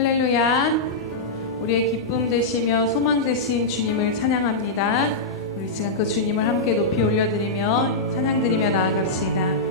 할렐루야. 우리의 기쁨 되시며 소망 되신 주님을 찬양합니다. 우리 시간 그 주님을 함께 높이 올려드리며 찬양드리며 나아갑시다.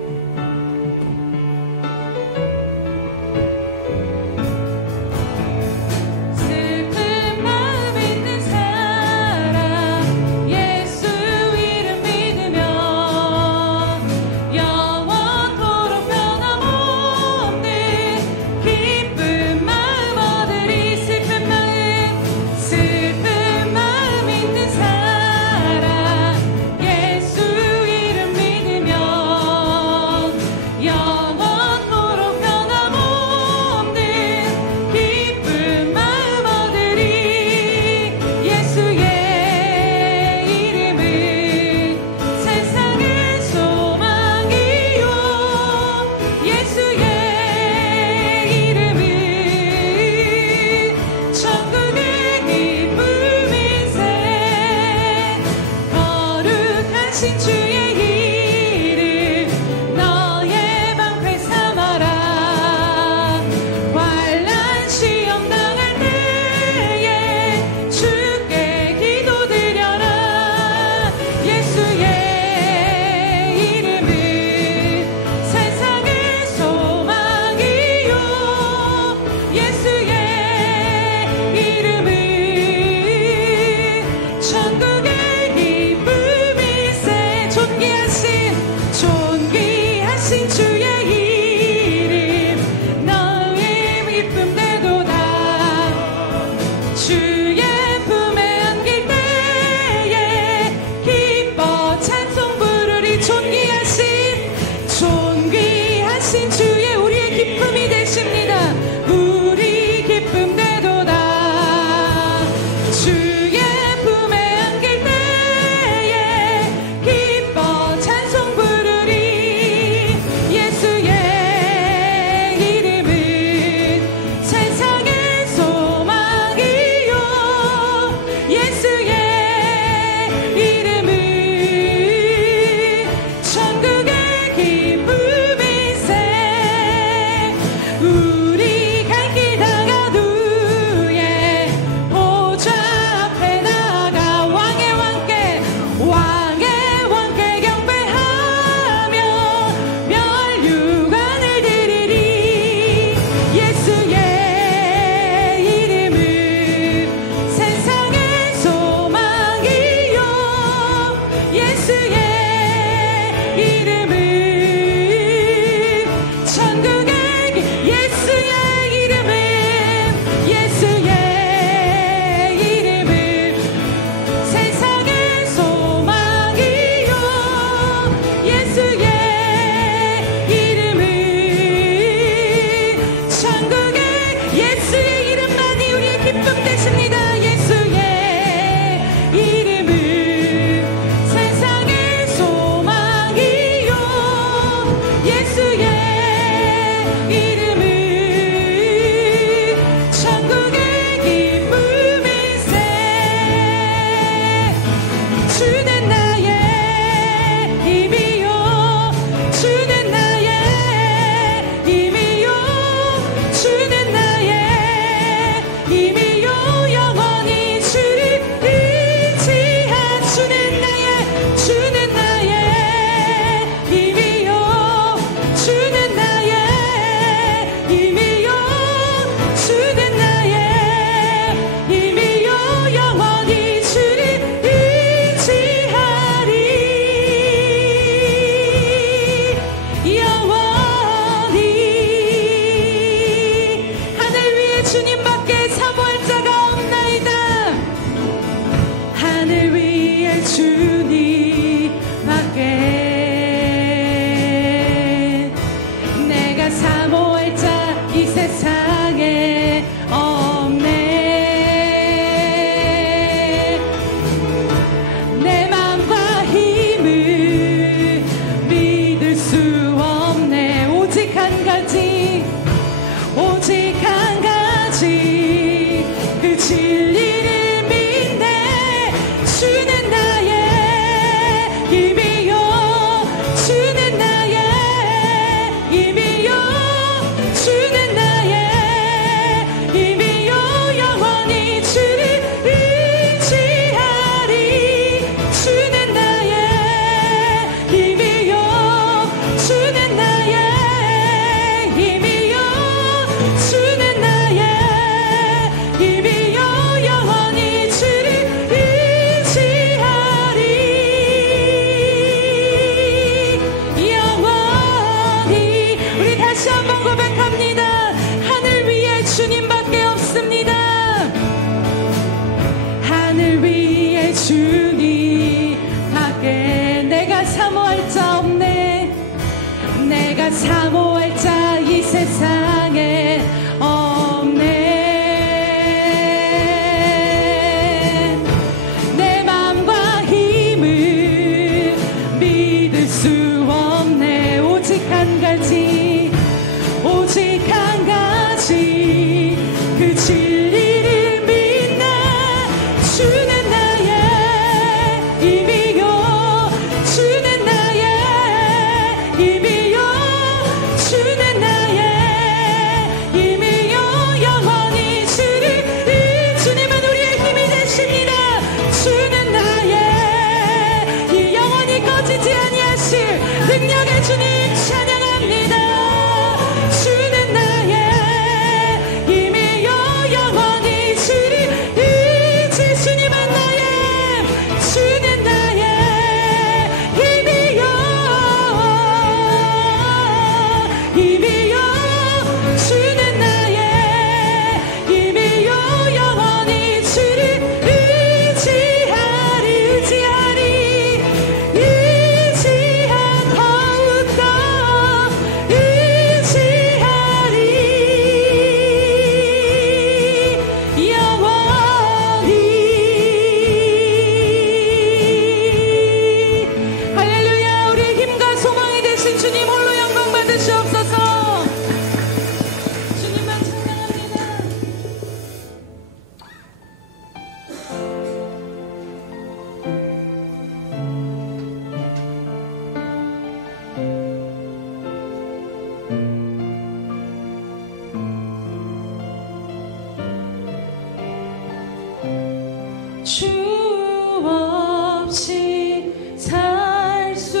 주의 품에 안길 내가 사모할 자 이 세상에 없네. 내 맘과 힘을 믿을 수 없네. 오직 한 가지, 오직 한 가지, 그 진리를 믿나. 주는 나의 힘이요, 주는 나의 힘이요, 주는 나의 힘이요. 영원히 주를, 주님은 우리의 힘이 되십니다. 주는 나의 이 영원히 꺼지지 아니하실 능력의 주님 찬양합니다. 주는 나의 힘이요, 영원히 주를 의지. 주님은 나의, 주는 나의 힘이요, 힘이요, 주는 나의 힘이요. 영원히 주를 의지하리, 의지하리, 의지한 더욱더 의지하리. 영원히. 할렐루야. 우리의 힘과 소망이 되신 주님 홀로 영광 받으시옵소서. 주님만 찬양합니다. 주 없이 살 수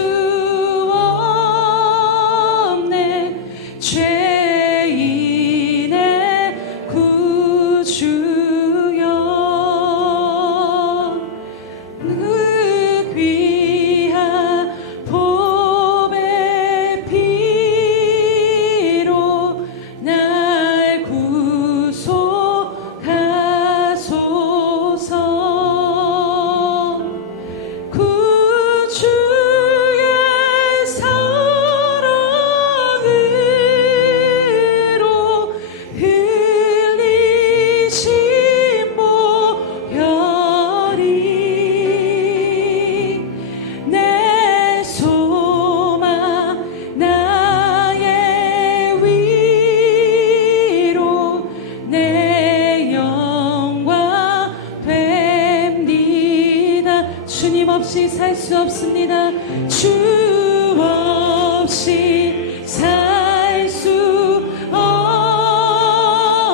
없네. 죄인의 구주여, 그 귀한 보배 피로 날 구속하소서. 구주의 사랑으로 흘리신 보혈이 내 소망, 나의 위로, 내 영광 됩니다. 주님 없이 살 수 없습니다. 주 없이 살 수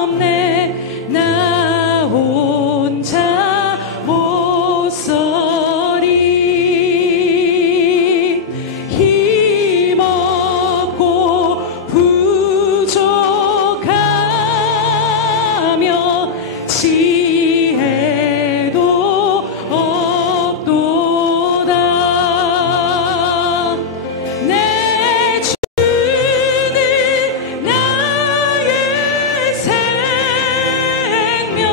없네. 나 혼자 못 서리. 힘없고 부족하며 지혜도 없도다. 내 주는 나의 생명,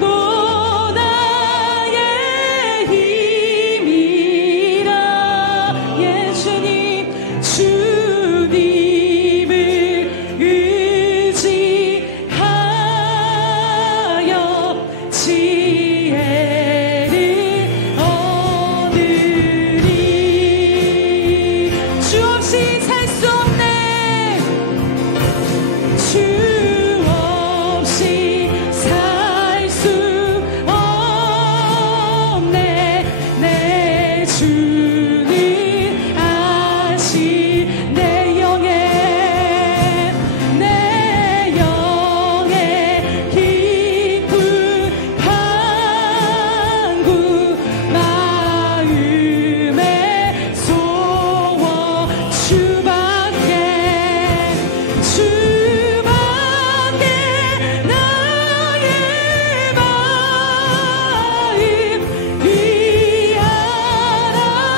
또 나의 힘이라. 예, 주님, 주님을 의지하여 지혜를 얻으리. 주 없이 살 수 없네. 주 없이 살 수 없네. 내 주는 아시 내 영의 깊은 간구, 마음의 소원 주밖에 나의 마음 위하라.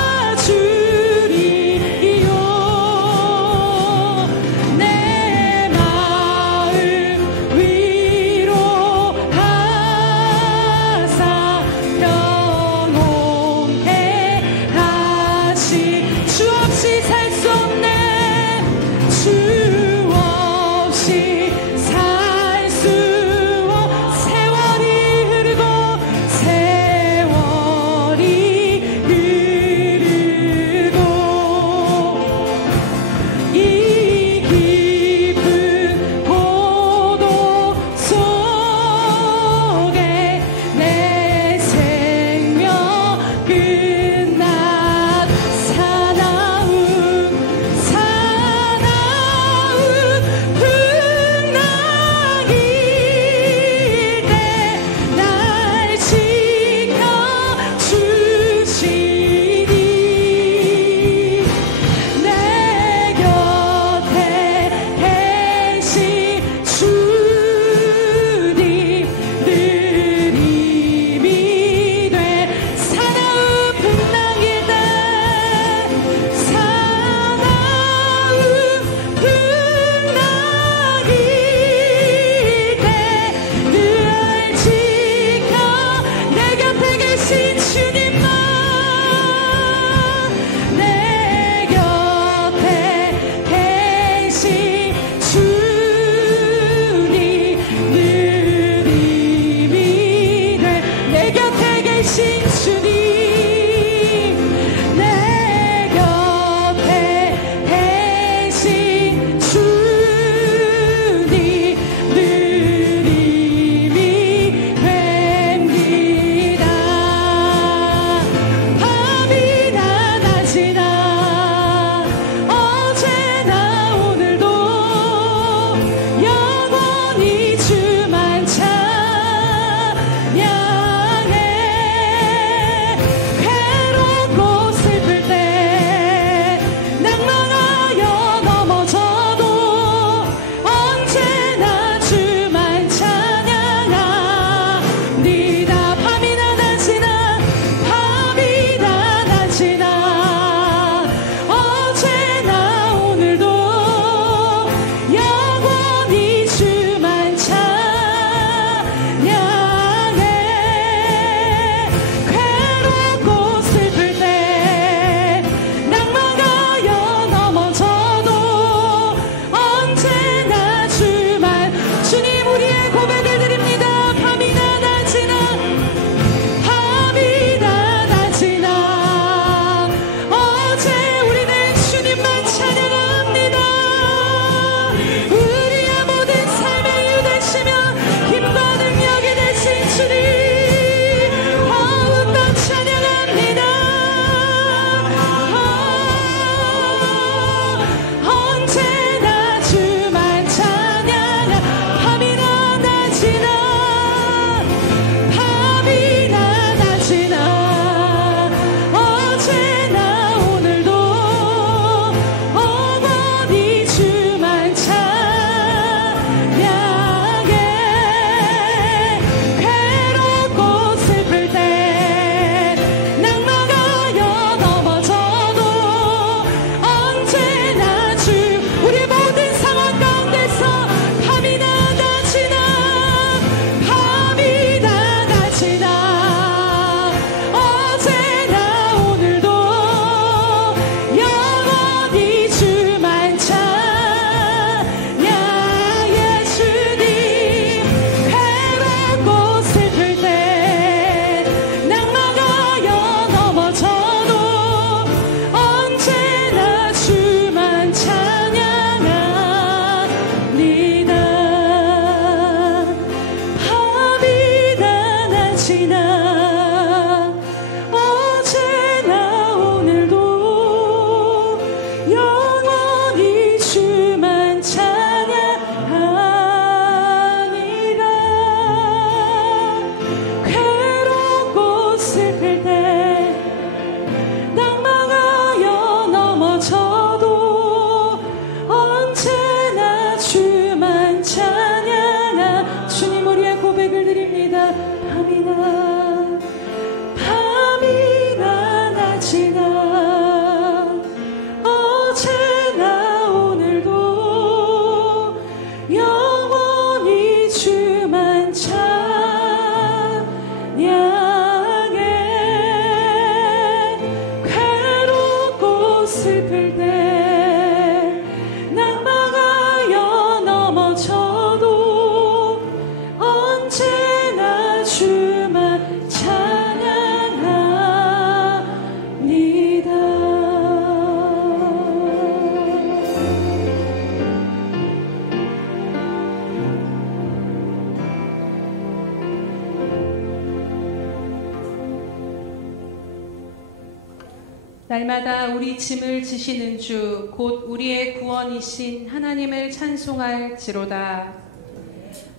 날마다 우리 짐을 지시는 주 곧 우리의 구원이신 하나님을 찬송할지로다.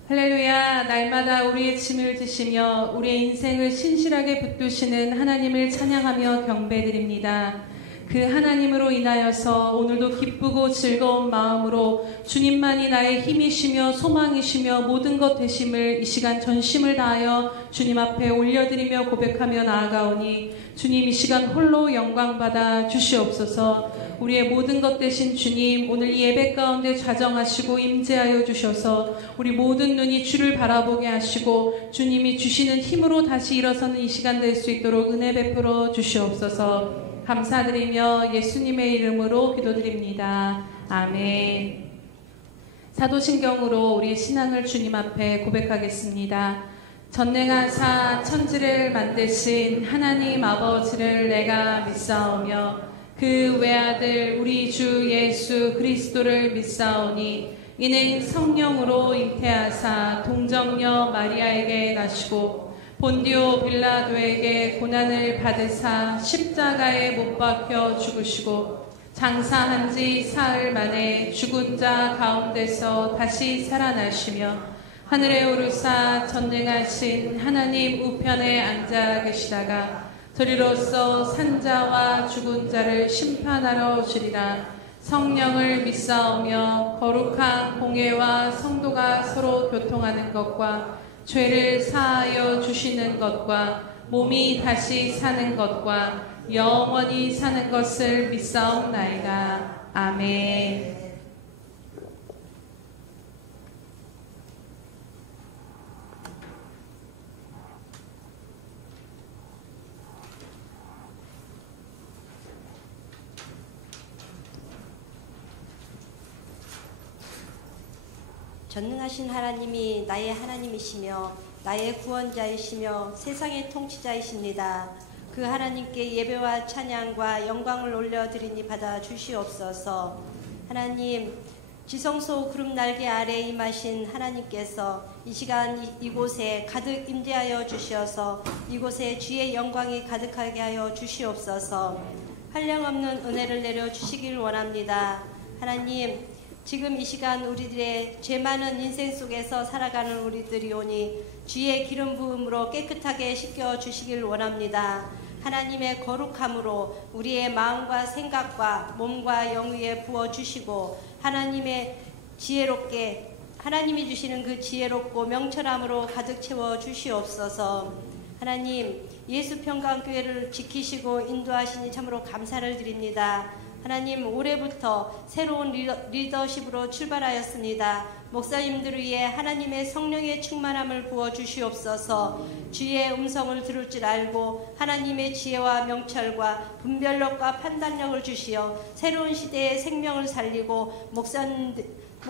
할렐루야. 날마다 우리의 짐을 지시며 우리의 인생을 신실하게 붙드시는 하나님을 찬양하며 경배드립니다. 그 하나님으로 인하여서 오늘도 기쁘고 즐거운 마음으로 주님만이 나의 힘이시며 소망이시며 모든 것 되심을 이 시간 전심을 다하여 주님 앞에 올려드리며 고백하며 나아가오니 주님 이 시간 홀로 영광받아 주시옵소서. 우리의 모든 것 되신 주님, 오늘 이 예배 가운데 좌정하시고 임재하여 주셔서 우리 모든 눈이 주를 바라보게 하시고 주님이 주시는 힘으로 다시 일어서는 이 시간 될 수 있도록 은혜 베풀어 주시옵소서. 감사드리며 예수님의 이름으로 기도드립니다. 아멘. 사도신경으로 우리의 신앙을 주님 앞에 고백하겠습니다. 전능하사 천지를 만드신 하나님 아버지를 내가 믿사오며 그 외아들 우리 주 예수 그리스도를 믿사오니 이는 성령으로 잉태하사 동정녀 마리아에게 나시고 본디오 빌라도에게 고난을 받으사 십자가에 못 박혀 죽으시고 장사한 지 사흘 만에 죽은 자 가운데서 다시 살아나시며 하늘에 오르사 전능하신 하나님 우편에 앉아 계시다가 저리로서 산자와 죽은 자를 심판하러 오시리라. 성령을 믿사오며 거룩한 공회와 성도가 서로 교통하는 것과 죄를 사하여 주시는 것과 몸이 다시 사는 것과 영원히 사는 것을 믿사옵나이다. 아멘. 전능하신 하나님이 나의 하나님이시며 나의 구원자이시며 세상의 통치자이십니다. 그 하나님께 예배와 찬양과 영광을 올려드리니 받아 주시옵소서. 하나님, 지성소 구름 날개 아래에 임하신 하나님께서 이 시간 이곳에 가득 임재하여 주시어서 이곳에 주의 영광이 가득하게 하여 주시옵소서. 한량없는 은혜를 내려 주시길 원합니다. 하나님, 지금 이 시간 우리들의 죄 많은 인생 속에서 살아가는 우리들이 오니 주의 기름 부음으로 깨끗하게 씻겨 주시길 원합니다. 하나님의 거룩함으로 우리의 마음과 생각과 몸과 영 위에 부어 주시고 하나님의 지혜롭게 하나님이 주시는 그 지혜롭고 명철함으로 가득 채워 주시옵소서. 하나님, 예수평강교회를 지키시고 인도하시니 참으로 감사를 드립니다. 하나님, 올해부터 새로운 리더십으로 출발하였습니다. 목사님들을 위해 하나님의 성령의 충만함을 부어주시옵소서. 주의 음성을 들을 줄 알고 하나님의 지혜와 명철과 분별력과 판단력을 주시어 새로운 시대의 생명을 살리고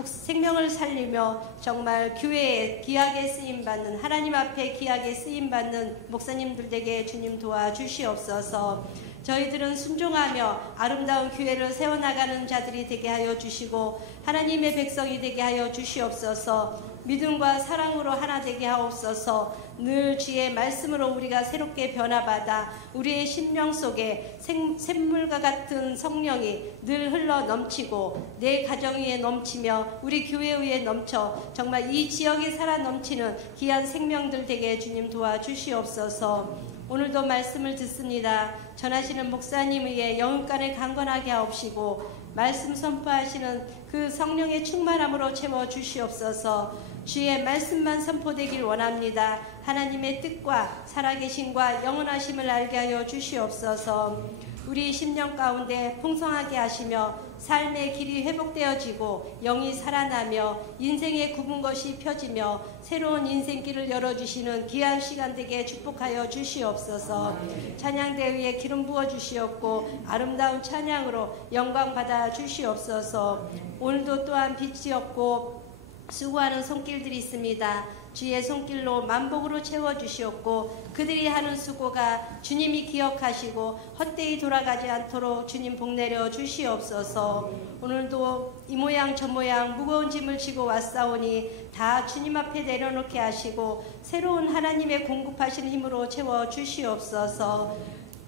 생명을 살리며 정말 교회에 귀하게 쓰임받는 하나님 앞에 귀하게 쓰임받는 목사님들에게 주님 도와주시옵소서. 저희들은 순종하며 아름다운 교회를 세워나가는 자들이 되게 하여 주시고 하나님의 백성이 되게 하여 주시옵소서. 믿음과 사랑으로 하나 되게 하옵소서. 늘 주의 말씀으로 우리가 새롭게 변화받아 우리의 심령 속에 샘물과 같은 성령이 늘 흘러 넘치고 내 가정 위에 넘치며 우리 교회 위에 넘쳐 정말 이 지역에 살아 넘치는 귀한 생명들 되게 주님 도와주시옵소서. 오늘도 말씀을 듣습니다. 전하시는 목사님 위에 영혼간을 강건하게 하옵시고 말씀 선포하시는 그 성령의 충만함으로 채워 주시옵소서. 주의 말씀만 선포되길 원합니다. 하나님의 뜻과 살아계심과 영원하심을 알게 하여 주시옵소서. 우리 심령 가운데 풍성하게 하시며 삶의 길이 회복되어지고 영이 살아나며 인생의 굽은 것이 펴지며 새로운 인생길을 열어주시는 귀한 시간 되게 축복하여 주시옵소서. 찬양대 위에 기름 부어 주시옵고 아름다운 찬양으로 영광 받아 주시옵소서. 오늘도 또한 빛이 없고 수고하는 손길들이 있습니다. 주의 손길로 만복으로 채워주시옵고 그들이 하는 수고가 주님이 기억하시고 헛되이 돌아가지 않도록 주님 복내려 주시옵소서. 오늘도 이 모양 저 모양 무거운 짐을 지고 왔사오니 다 주님 앞에 내려놓게 하시고 새로운 하나님의 공급하시는 힘으로 채워주시옵소서.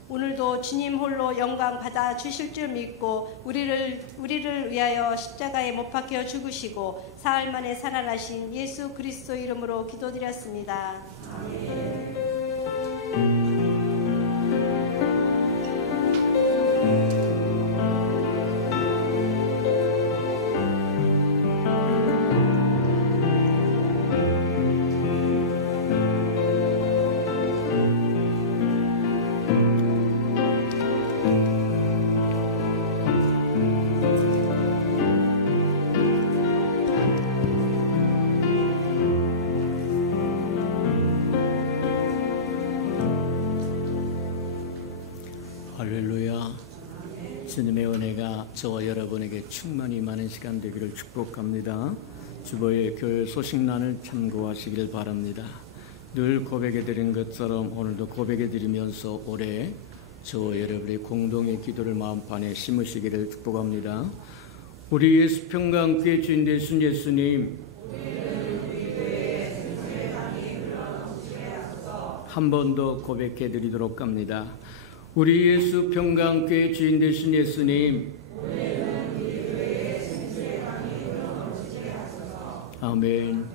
오늘도 주님 홀로 영광 받아 주실 줄 믿고 우리를 위하여 십자가에 못 박혀 죽으시고 사흘 만에 살아나신 예수 그리스도 이름으로 기도드렸습니다. 아멘. 할렐루야. 주님의 은혜가 저와 여러분에게 충만히 많은 시간 되기를 축복합니다. 주보의 교회 소식란을 참고하시길 바랍니다. 늘 고백해 드린 것처럼 오늘도 고백해 드리면서 올해 저와 여러분의 공동의 기도를 마음판에 심으시기를 축복합니다. 우리 예수 평강교회 주인 되신 예수님, 한 번 더 고백해 드리도록 합니다. 우리 예수 평강교회 주인 되신 예수님, 아멘.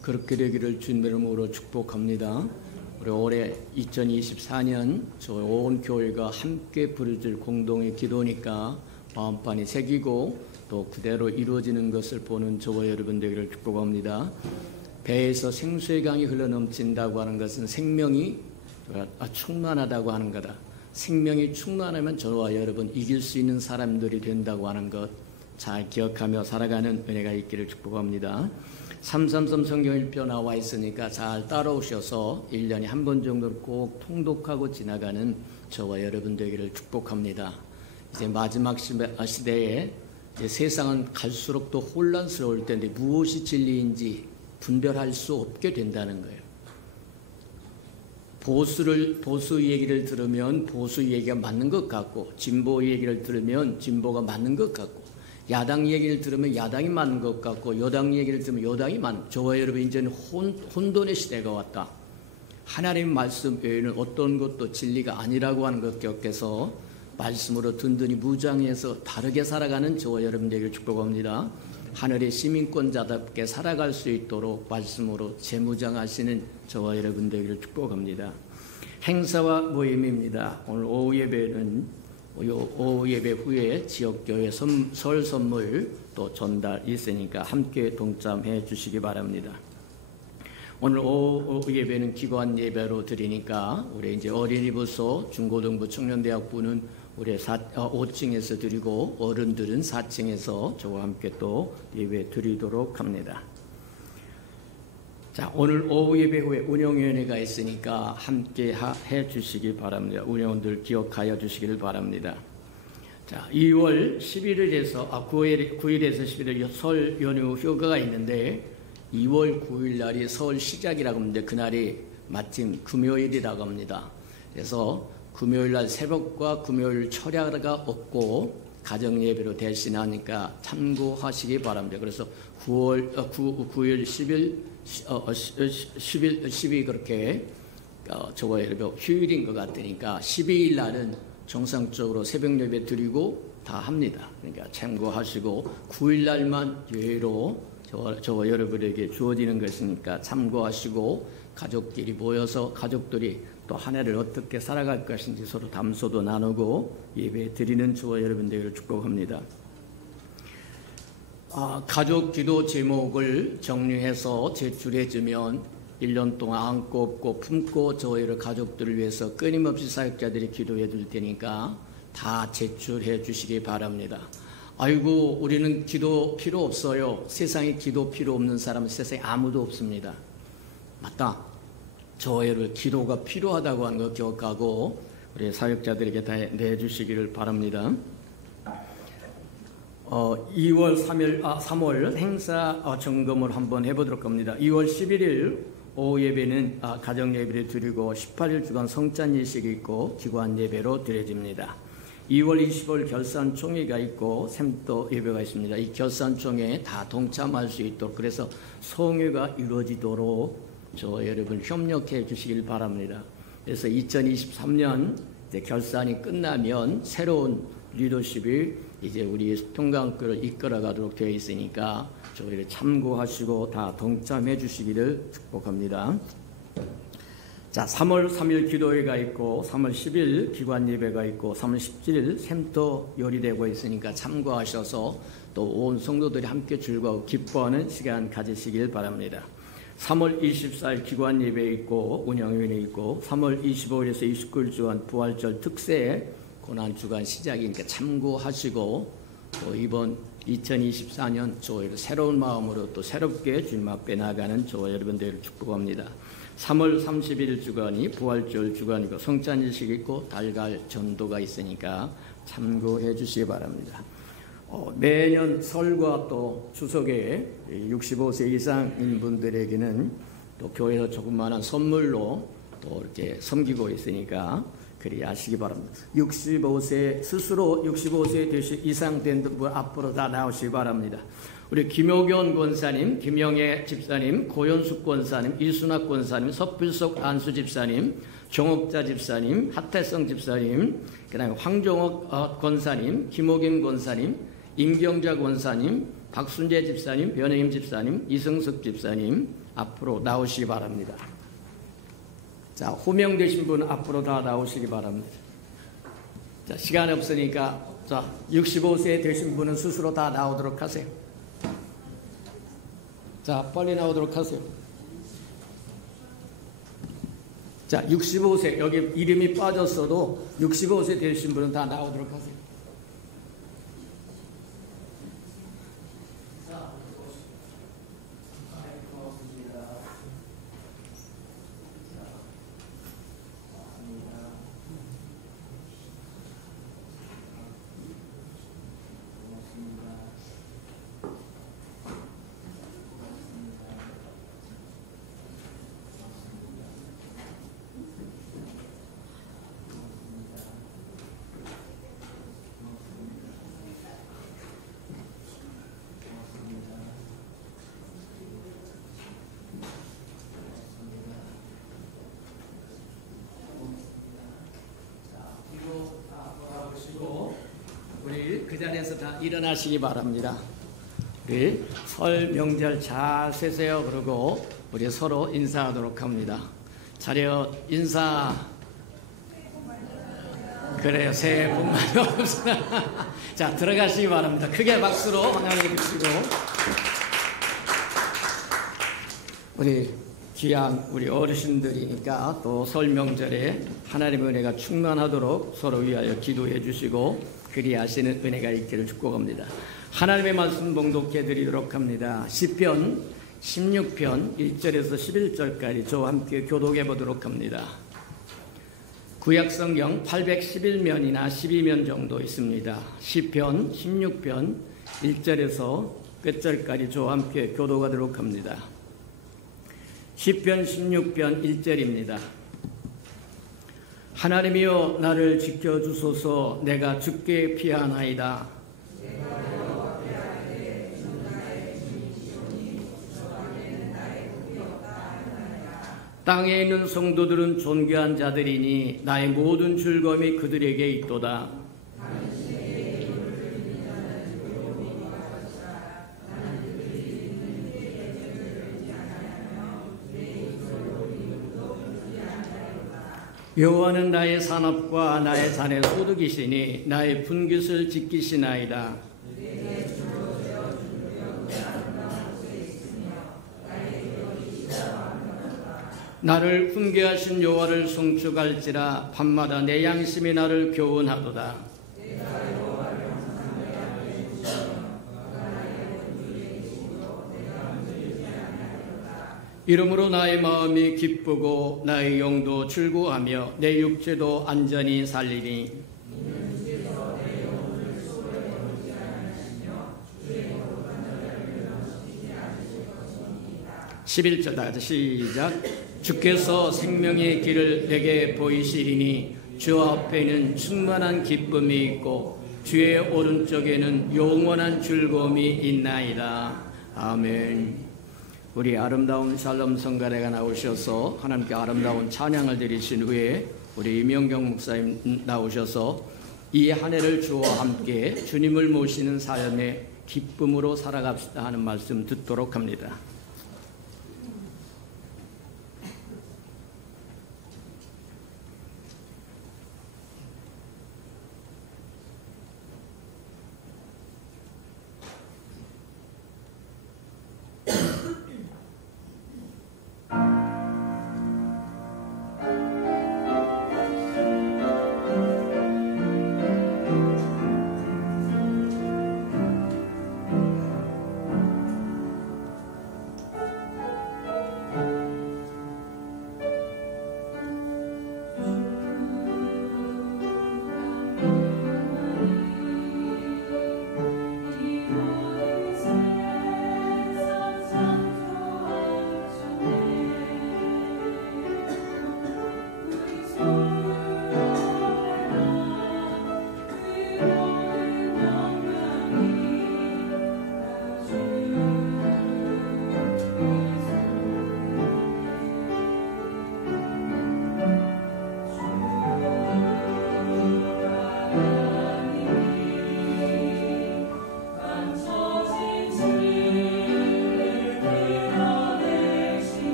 그렇게 되기를 주님의 이름으로 축복합니다. 우리 올해 2024년 저 온 교회가 함께 부르짖을 공동의 기도니까 마음판이 새기고 또 그대로 이루어지는 것을 보는 저와 여러분 되기를 축복합니다. 배에서 생수의 강이 흘러넘친다고 하는 것은 생명이 충만하다고 하는 거다. 생명이 충만하면 저와 여러분 이길 수 있는 사람들이 된다고 하는 것 잘 기억하며 살아가는 은혜가 있기를 축복합니다. 333 성경 1표 나와 있으니까 잘 따라오셔서 1년에 한 번 정도를 꼭 통독하고 지나가는 저와 여러분 되기를 축복합니다. 이제 마지막 시대에 이제 세상은 갈수록 더 혼란스러울 텐데 무엇이 진리인지 분별할 수 없게 된다는 거예요. 보수 얘기를 들으면 보수 얘기가 맞는 것 같고, 진보 얘기를 들으면 진보가 맞는 것 같고, 야당 얘기를 들으면 야당이 맞는 것 같고, 여당 얘기를 들으면 여당이 맞는. 저와 여러분 이제는 혼돈의 시대가 왔다. 하나님 말씀 외에는 어떤 것도 진리가 아니라고 하는 것 기억해서 말씀으로 든든히 무장해서 다르게 살아가는 저와 여러분 되기를 축복합니다. 하늘의 시민권자답게 살아갈 수 있도록 말씀으로 재무장하시는 저와 여러분 되기를 축복합니다. 행사와 모임입니다. 오늘 오후 예배는 오후 예배 후에 지역교회 설 선물 또 전달 있으니까 함께 동참해 주시기 바랍니다. 오늘 오후 예배는 기관 예배로 드리니까 우리 이제 어린이부서 중고등부 청년대학부는 우리 5층에서 드리고 어른들은 4층에서 저와 함께 또 예배 드리도록 합니다. 자, 오늘 오후 예배 후에 운영위원회가 있으니까 함께 해 주시기 바랍니다. 운영원들 기억하여 주시기를 바랍니다. 자, 2월 11일에서 9일에서 11일 설 연휴 휴가가 있는데 2월 9일 날이 설 시작이라고 하는데 그날이 마침 금요일이라고 합니다. 그래서 금요일 날 새벽과 금요일 철야가 없고 가정 예배로 대신하니까 참고하시기 바랍니다. 그래서 9일, 10일, 10일 그렇게 저거 예배 휴일인 것 같으니까 12일 날은 정상적으로 새벽 예배 드리고 다 합니다. 그러니까 참고하시고 9일 날만 예외로 저와 여러분에게 주어지는 것이니까 참고하시고 가족끼리 모여서 가족들이 또 한 해를 어떻게 살아갈 것인지 서로 담소도 나누고 예배 드리는 저와 여러분들을 축복합니다. 가족 기도 제목을 정리해서 제출해주면 1년 동안 안고 업고 품고 저희 가족들을 위해서 끊임없이 사역자들이 기도해 줄 테니까 다 제출해 주시기 바랍니다. 아이고 우리는 기도 필요 없어요. 세상에 기도 필요 없는 사람은 세상에 아무도 없습니다. 맞다. 저희를 기도가 필요하다고 하는 거 기억하고 우리 사역자들에게 다 내주시기를 바랍니다. 2월 3월 행사 점검을 한번 해보도록 합니다. 2월 11일 오후 예배는 가정 예배를 드리고 18일 주간 성찬 예식이 있고 기관 예배로 드려집니다. 2월 20일 결산총회가 있고 샘도 예배가 있습니다. 이 결산총회에 다 동참할 수 있도록 그래서 성회가 이루어지도록 저 여러분 협력해 주시길 바랍니다. 그래서 2023년 이제 결산이 끝나면 새로운 리더십이 이제 우리 평강교를 이끌어가도록 되어 있으니까 저희를 참고하시고 다 동참해 주시기를 축복합니다. 자, 3월 3일 기도회가 있고 3월 10일 기관 예배가 있고 3월 17일 샘터 요리되고 있으니까 참고하셔서 또 온 성도들이 함께 즐거워 기뻐하는 시간 가지시길 바랍니다. 3월 24일 기관 예배 있고 운영위원회 있고 3월 25일에서 29일 주간 부활절 특세 고난주간 시작이니까 참고하시고 또 이번 2024년 저희를 새로운 마음으로 또 새롭게 주님 앞에 나가는 저와 여러분들을 축복합니다. 3월 31일 주간이 부활절 주간이고 성찬일식 있고 달갈 전도가 있으니까 참고해 주시기 바랍니다. 매년 설과 또 추석에 65세 이상인 분들에게는 또 교회에서 조그마한 선물로 또 이렇게 섬기고 있으니까 그리 아시기 바랍니다. 65세 스스로 65세 되시 이상 된 분 앞으로 다 나오시기 바랍니다. 우리 김효견 권사님, 김영애 집사님, 고현숙 권사님, 이순학 권사님, 서필석 안수 집사님, 정옥자 집사님, 하태성 집사님, 그다음에 황종옥 권사님, 김호김 권사님, 임경자 권사님, 박순재 집사님, 변혜임 집사님, 이승석 집사님 앞으로 나오시기 바랍니다. 자, 호명되신 분 앞으로 다 나오시기 바랍니다. 자, 시간이 없으니까 자, 65세 되신 분은 스스로 다 나오도록 하세요. 자, 빨리 나오도록 하세요. 자, 65세 여기 이름이 빠졌어도 65세 되신 분은 다 나오도록 하세요. 그 자리에서 다 일어나시기 바랍니다. 우리 설 명절 잘 세세요. 그러고 우리 서로 인사하도록 합니다. 차렷 인사. 그래요. 새해 복 많이 받으시다. 자, 들어가시기 바랍니다. 크게 박수로 환영해 주시고 우리 귀한 우리 어르신들이니까 또 설 명절에 하나님의 은혜가 충만하도록 서로 위하여 기도해 주시고 그리하시는 은혜가 있기를 축복합니다. 하나님의 말씀 봉독해 드리도록 합니다. 시편 16편 1절에서 11절까지 저와 함께 교독해 보도록 합니다. 구약성경 811면이나 12면 정도 있습니다. 시편 16편 1절에서 끝절까지 저와 함께 교독하도록 합니다. 시편 16편 1절입니다. 하나님이여 나를 지켜주소서. 내가 죽게 피하나이다. 땅에 있는 성도들은 존귀한 자들이니 나의 모든 즐거움이 그들에게 있도다. 여호와는 나의 산업과 나의 잔의 소득이시니 나의 분깃을 지키시나이다. 나를 훈계하신 여호와를 송축할지라. 밤마다 내 양심이 나를 교훈하도다. 이러므로 나의 마음이 기쁘고 나의 영도 즐거워하며 내 육체도 안전히 살리니 11절 다 같이 시작. 주께서 생명의 길을 내게 보이시리니 주 앞에는 충만한 기쁨이 있고 주의 오른쪽에는 영원한 즐거움이 있나이다. 아멘. 우리 아름다운 샬롬 성가대가 나오셔서 하나님께 아름다운 찬양을 드리신 후에 우리 이명경 목사님 나오셔서 이 한 해를 주와 함께 주님을 모시는 삶의 기쁨으로 살아갑시다 하는 말씀 듣도록 합니다.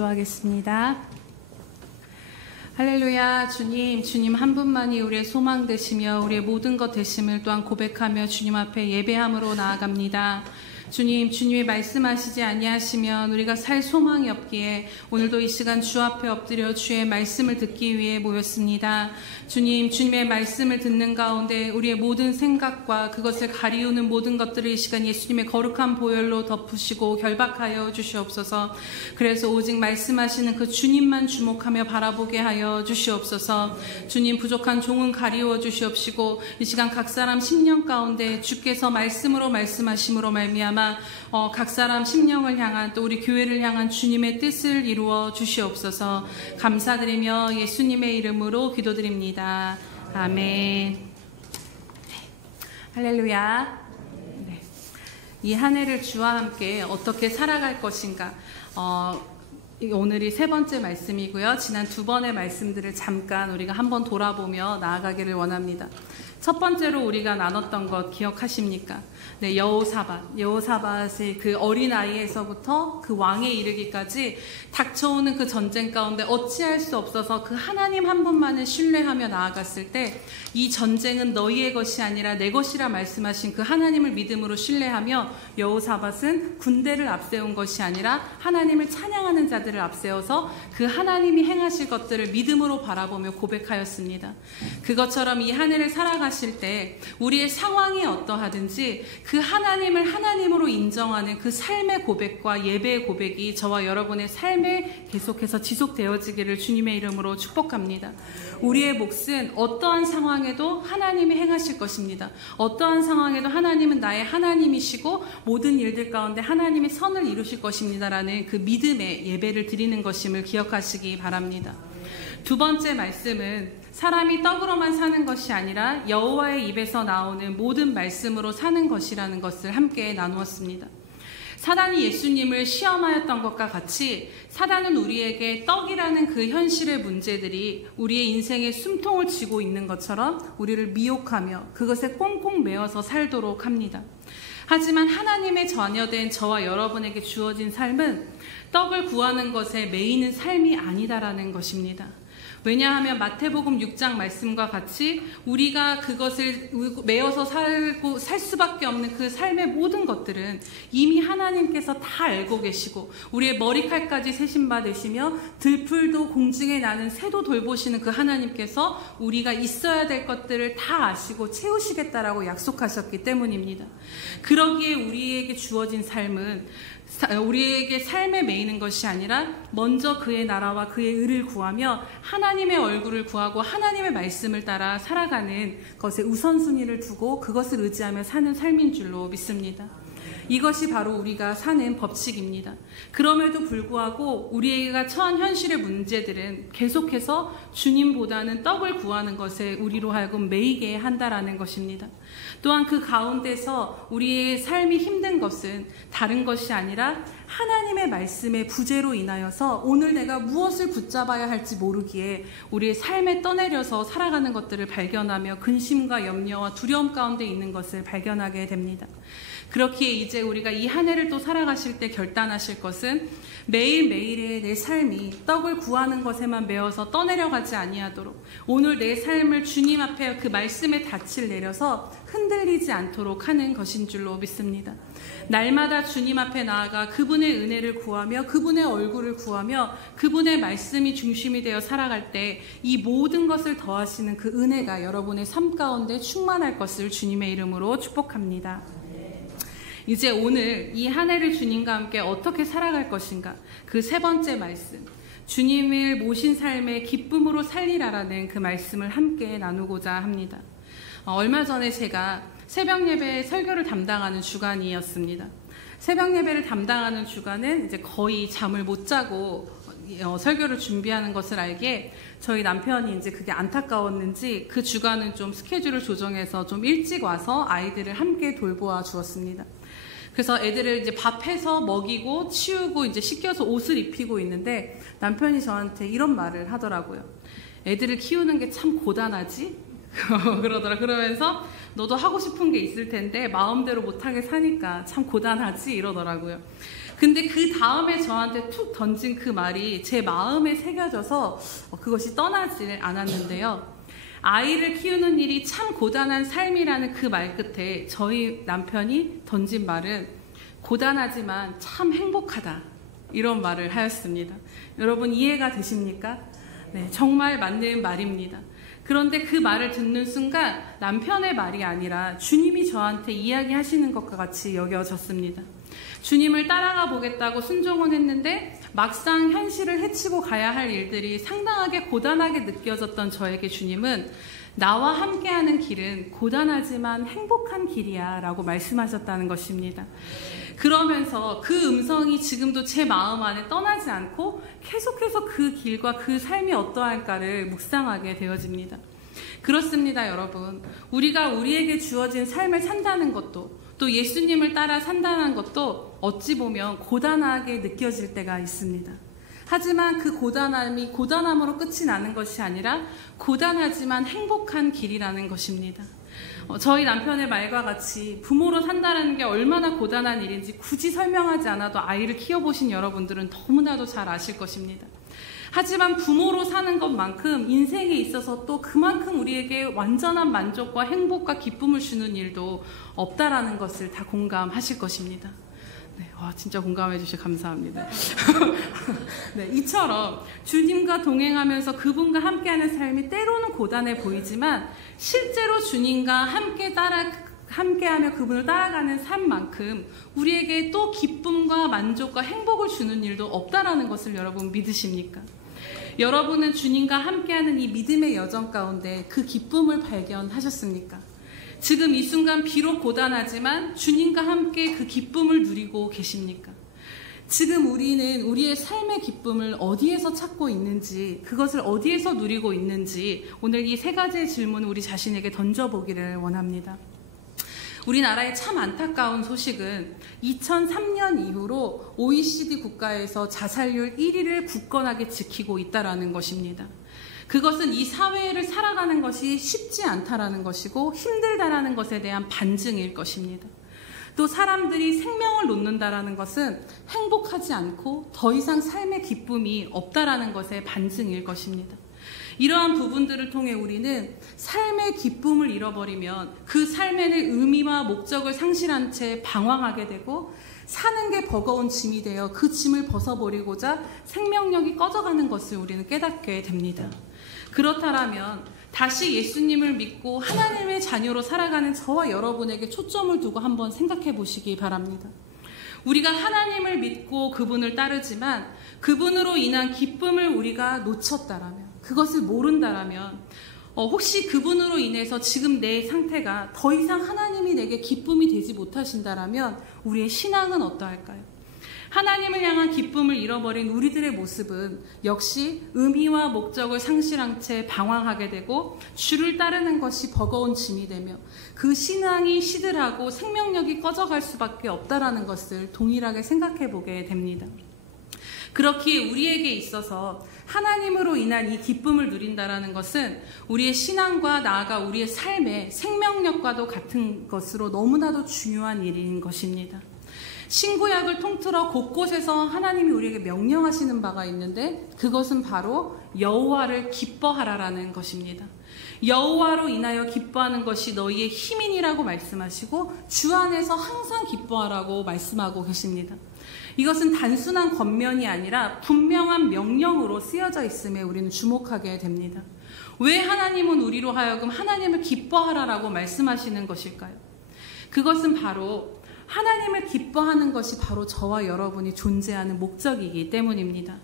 기도하겠습니다. 할렐루야. 주님 한 분만이 우리의 소망 되시며 우리의 모든 것 되심을 또한 고백하며 주님 앞에 예배함으로 나아갑니다. 주님, 주님이 말씀하시지 아니하시면 우리가 살 소망이 없기에 오늘도 이 시간 주 앞에 엎드려 주의 말씀을 듣기 위해 모였습니다. 주님, 주님의 말씀을 듣는 가운데 우리의 모든 생각과 그것을 가리우는 모든 것들을 이 시간 예수님의 거룩한 보혈로 덮으시고 결박하여 주시옵소서. 그래서 오직 말씀하시는 그 주님만 주목하며 바라보게 하여 주시옵소서. 주님, 부족한 종은 가리워 주시옵시고 이 시간 각 사람 심령 가운데 주께서 말씀으로 말씀하심으로 말미암아 각 사람 심령을 향한 또 우리 교회를 향한 주님의 뜻을 이루어 주시옵소서. 감사드리며 예수님의 이름으로 기도드립니다. 아멘. 할렐루야. 네. 이 한 해를 주와 함께 어떻게 살아갈 것인가, 오늘이 세 번째 말씀이고요. 지난 두 번의 말씀들을 잠깐 우리가 한번 돌아보며 나아가기를 원합니다. 첫 번째로 우리가 나눴던 것 기억하십니까? 네, 여호사밧의 그 어린아이에서부터 그 왕에 이르기까지 닥쳐오는 그 전쟁 가운데 어찌할 수 없어서 그 하나님 한 분만을 신뢰하며 나아갔을 때 이 전쟁은 너희의 것이 아니라 내 것이라 말씀하신 그 하나님을 믿음으로 신뢰하며 여호사밧은 군대를 앞세운 것이 아니라 하나님을 찬양하는 자들을 앞세워서 그 하나님이 행하실 것들을 믿음으로 바라보며 고백하였습니다. 그것처럼 이 한 해를 살아가실 때 우리의 상황이 어떠하든지 그 하나님을 하나님으로 인정하는 그 삶의 고백과 예배의 고백이 저와 여러분의 삶에 계속해서 지속되어지기를 주님의 이름으로 축복합니다. 우리의 몫은 어떠한 상황에도 하나님이 행하실 것입니다. 어떠한 상황에도 하나님은 나의 하나님이시고 모든 일들 가운데 하나님의 선을 이루실 것입니다라는 그 믿음의 예배를 드리는 것임을 기억하시기 바랍니다. 두 번째 말씀은 사람이 떡으로만 사는 것이 아니라 여호와의 입에서 나오는 모든 말씀으로 사는 것이라는 것을 함께 나누었습니다. 사단이 예수님을 시험하였던 것과 같이 사단은 우리에게 떡이라는 그 현실의 문제들이 우리의 인생에 숨통을 쥐고 있는 것처럼 우리를 미혹하며 그것에 꽁꽁 매어서 살도록 합니다. 하지만 하나님의 자녀된 저와 여러분에게 주어진 삶은 떡을 구하는 것에 매이는 삶이 아니다라는 것입니다. 왜냐하면 마태복음 6장 말씀과 같이 우리가 그것을 메어서 살 수밖에 없는 그 삶의 모든 것들은 이미 하나님께서 다 알고 계시고 우리의 머리칼까지 세신 바 되시며 들풀도 공중에 나는 새도 돌보시는 그 하나님께서 우리가 있어야 될 것들을 다 아시고 채우시겠다라고 약속하셨기 때문입니다. 그러기에 우리에게 주어진 삶은 우리에게 삶에 매이는 것이 아니라 먼저 그의 나라와 그의 의를 구하며 하나님의 얼굴을 구하고 하나님의 말씀을 따라 살아가는 것에 우선순위를 두고 그것을 의지하며 사는 삶인 줄로 믿습니다. 이것이 바로 우리가 사는 법칙입니다. 그럼에도 불구하고 우리가 처한 현실의 문제들은 계속해서 주님보다는 떡을 구하는 것에 우리로 하여금 매이게 한다라는 것입니다. 또한 그 가운데서 우리의 삶이 힘든 것은 다른 것이 아니라 하나님의 말씀의 부재로 인하여서 오늘 내가 무엇을 붙잡아야 할지 모르기에 우리의 삶에 떠내려서 살아가는 것들을 발견하며 근심과 염려와 두려움 가운데 있는 것을 발견하게 됩니다. 그렇기에 이제 우리가 이 한 해를 또 살아가실 때 결단하실 것은 매일매일의 내 삶이 떡을 구하는 것에만 매어서 떠내려가지 아니하도록 오늘 내 삶을 주님 앞에 그 말씀의 닻을 내려서 흔들리지 않도록 하는 것인 줄로 믿습니다. 날마다 주님 앞에 나아가 그분의 은혜를 구하며 그분의 얼굴을 구하며 그분의 말씀이 중심이 되어 살아갈 때 이 모든 것을 더하시는 그 은혜가 여러분의 삶 가운데 충만할 것을 주님의 이름으로 축복합니다. 이제 오늘 이 한 해를 주님과 함께 어떻게 살아갈 것인가, 그 세 번째 말씀, 주님을 모신 삶의 기쁨으로 살리라라는 그 말씀을 함께 나누고자 합니다. 얼마 전에 제가 새벽 예배 설교를 담당하는 주간이었습니다. 새벽 예배를 담당하는 주간은 이제 거의 잠을 못 자고 설교를 준비하는 것을 알기에 저희 남편이 이제 그게 안타까웠는지 그 주간은 좀 스케줄을 조정해서 좀 일찍 와서 아이들을 함께 돌보아 주었습니다. 그래서 애들을 이제 밥해서 먹이고 치우고 이제 씻겨서 옷을 입히고 있는데 남편이 저한테 이런 말을 하더라고요. 애들을 키우는 게 참 고단하지? 그러면서 너도 하고 싶은 게 있을 텐데 마음대로 못하게 사니까 참 고단하지? 이러더라고요. 근데 그 다음에 저한테 툭 던진 그 말이 제 마음에 새겨져서 그것이 떠나질 않았는데요. 아이를 키우는 일이 참 고단한 삶이라는 그 말 끝에 저희 남편이 던진 말은 고단하지만 참 행복하다. 이런 말을 하였습니다. 여러분 이해가 되십니까? 네, 정말 맞는 말입니다. 그런데 그 말을 듣는 순간 남편의 말이 아니라 주님이 저한테 이야기하시는 것과 같이 여겨졌습니다. 주님을 따라가 보겠다고 순종은 했는데 막상 현실을 헤치고 가야 할 일들이 상당하게 고단하게 느껴졌던 저에게 주님은 나와 함께하는 길은 고단하지만 행복한 길이야 라고 말씀하셨다는 것입니다. 그러면서 그 음성이 지금도 제 마음 안에 떠나지 않고 계속해서 그 길과 그 삶이 어떠할까를 묵상하게 되어집니다. 그렇습니다, 여러분. 우리가 우리에게 주어진 삶을 산다는 것도 또 예수님을 따라 산다는 것도 어찌 보면 고단하게 느껴질 때가 있습니다. 하지만 그 고단함이 고단함으로 끝이 나는 것이 아니라 고단하지만 행복한 길이라는 것입니다. 저희 남편의 말과 같이 부모로 산다는 게 얼마나 고단한 일인지 굳이 설명하지 않아도 아이를 키워보신 여러분들은 너무나도 잘 아실 것입니다. 하지만 부모로 사는 것만큼 인생에 있어서 또 그만큼 우리에게 완전한 만족과 행복과 기쁨을 주는 일도 없다라는 것을 다 공감하실 것입니다. 네, 와, 진짜 공감해 주셔서 감사합니다. 네, 이처럼 주님과 동행하면서 그분과 함께하는 삶이 때로는 고단해 보이지만 실제로 주님과 함께하며 그분을 따라가는 삶만큼 우리에게 또 기쁨과 만족과 행복을 주는 일도 없다라는 것을 여러분 믿으십니까? 여러분은 주님과 함께하는 이 믿음의 여정 가운데 그 기쁨을 발견하셨습니까? 지금 이 순간 비록 고단하지만 주님과 함께 그 기쁨을 누리고 계십니까? 지금 우리는 우리의 삶의 기쁨을 어디에서 찾고 있는지, 그것을 어디에서 누리고 있는지 오늘 이 세 가지의 질문을 우리 자신에게 던져보기를 원합니다. 우리나라의 참 안타까운 소식은 2003년 이후로 OECD 국가에서 자살률 1위를 굳건하게 지키고 있다는 것입니다. 그것은 이 사회를 살아가는 것이 쉽지 않다라는 것이고 힘들다라는 것에 대한 반증일 것입니다. 또 사람들이 생명을 놓는다라는 것은 행복하지 않고 더 이상 삶의 기쁨이 없다라는 것의 반증일 것입니다. 이러한 부분들을 통해 우리는 삶의 기쁨을 잃어버리면 그 삶에는 의미와 목적을 상실한 채 방황하게 되고 사는 게 버거운 짐이 되어 그 짐을 벗어버리고자 생명력이 꺼져가는 것을 우리는 깨닫게 됩니다. 그렇다면 다시 예수님을 믿고 하나님의 자녀로 살아가는 저와 여러분에게 초점을 두고 한번 생각해 보시기 바랍니다. 우리가 하나님을 믿고 그분을 따르지만 그분으로 인한 기쁨을 우리가 놓쳤다라면, 그것을 모른다라면, 혹시 그분으로 인해서 지금 내 상태가 더 이상 하나님이 내게 기쁨이 되지 못하신다라면 우리의 신앙은 어떠할까요? 하나님을 향한 기쁨을 잃어버린 우리들의 모습은 역시 의미와 목적을 상실한 채 방황하게 되고 주를 따르는 것이 버거운 짐이 되며 그 신앙이 시들하고 생명력이 꺼져갈 수밖에 없다라는 것을 동일하게 생각해 보게 됩니다. 그렇기에 우리에게 있어서 하나님으로 인한 이 기쁨을 누린다라는 것은 우리의 신앙과 나아가 우리의 삶의 생명력과도 같은 것으로 너무나도 중요한 일인 것입니다. 신구약을 통틀어 곳곳에서 하나님이 우리에게 명령하시는 바가 있는데 그것은 바로 여호와를 기뻐하라라는 것입니다. 여호와로 인하여 기뻐하는 것이 너희의 힘이니라고 말씀하시고 주 안에서 항상 기뻐하라고 말씀하고 계십니다. 이것은 단순한 겉면이 아니라 분명한 명령으로 쓰여져 있음에 우리는 주목하게 됩니다. 왜 하나님은 우리로 하여금 하나님을 기뻐하라라고 말씀하시는 것일까요? 그것은 바로 하나님을 기뻐하는 것이 바로 저와 여러분이 존재하는 목적이기 때문입니다.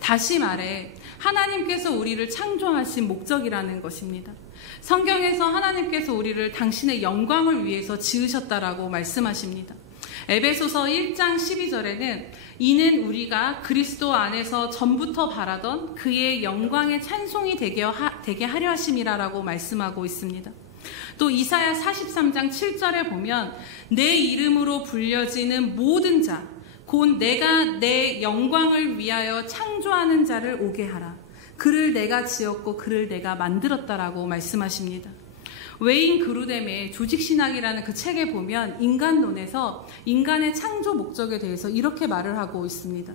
다시 말해 하나님께서 우리를 창조하신 목적이라는 것입니다. 성경에서 하나님께서 우리를 당신의 영광을 위해서 지으셨다라고 말씀하십니다. 에베소서 1장 12절에는 이는 우리가 그리스도 안에서 전부터 바라던 그의 영광의 찬송이 되게 하려 하심이라라고 말씀하고 있습니다. 또 이사야 43장 7절에 보면 내 이름으로 불려지는 모든 자 곧 내가 내 영광을 위하여 창조하는 자를 오게 하라. 그를 내가 지었고 그를 내가 만들었다라고 말씀하십니다. 웨인 그루뎀의 조직신학이라는 그 책에 보면 인간론에서 인간의 창조 목적에 대해서 이렇게 말을 하고 있습니다.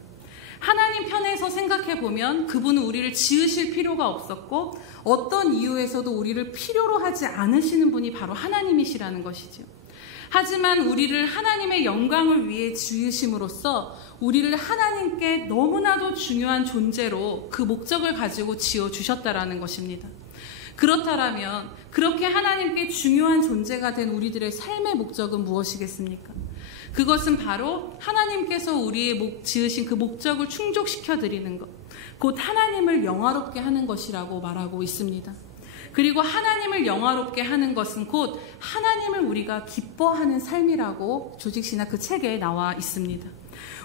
하나님 편에서 생각해보면 그분은 우리를 지으실 필요가 없었고 어떤 이유에서도 우리를 필요로 하지 않으시는 분이 바로 하나님이시라는 것이죠. 하지만 우리를 하나님의 영광을 위해 지으심으로써 우리를 하나님께 너무나도 중요한 존재로 그 목적을 가지고 지어주셨다라는 것입니다. 그렇다면 그렇게 하나님께 중요한 존재가 된 우리들의 삶의 목적은 무엇이겠습니까? 그것은 바로 하나님께서 우리의 지으신 그 목적을 충족시켜드리는 것, 곧 하나님을 영화롭게 하는 것이라고 말하고 있습니다. 그리고 하나님을 영화롭게 하는 것은 곧 하나님을 우리가 기뻐하는 삶이라고 조직신학 그 책에 나와 있습니다.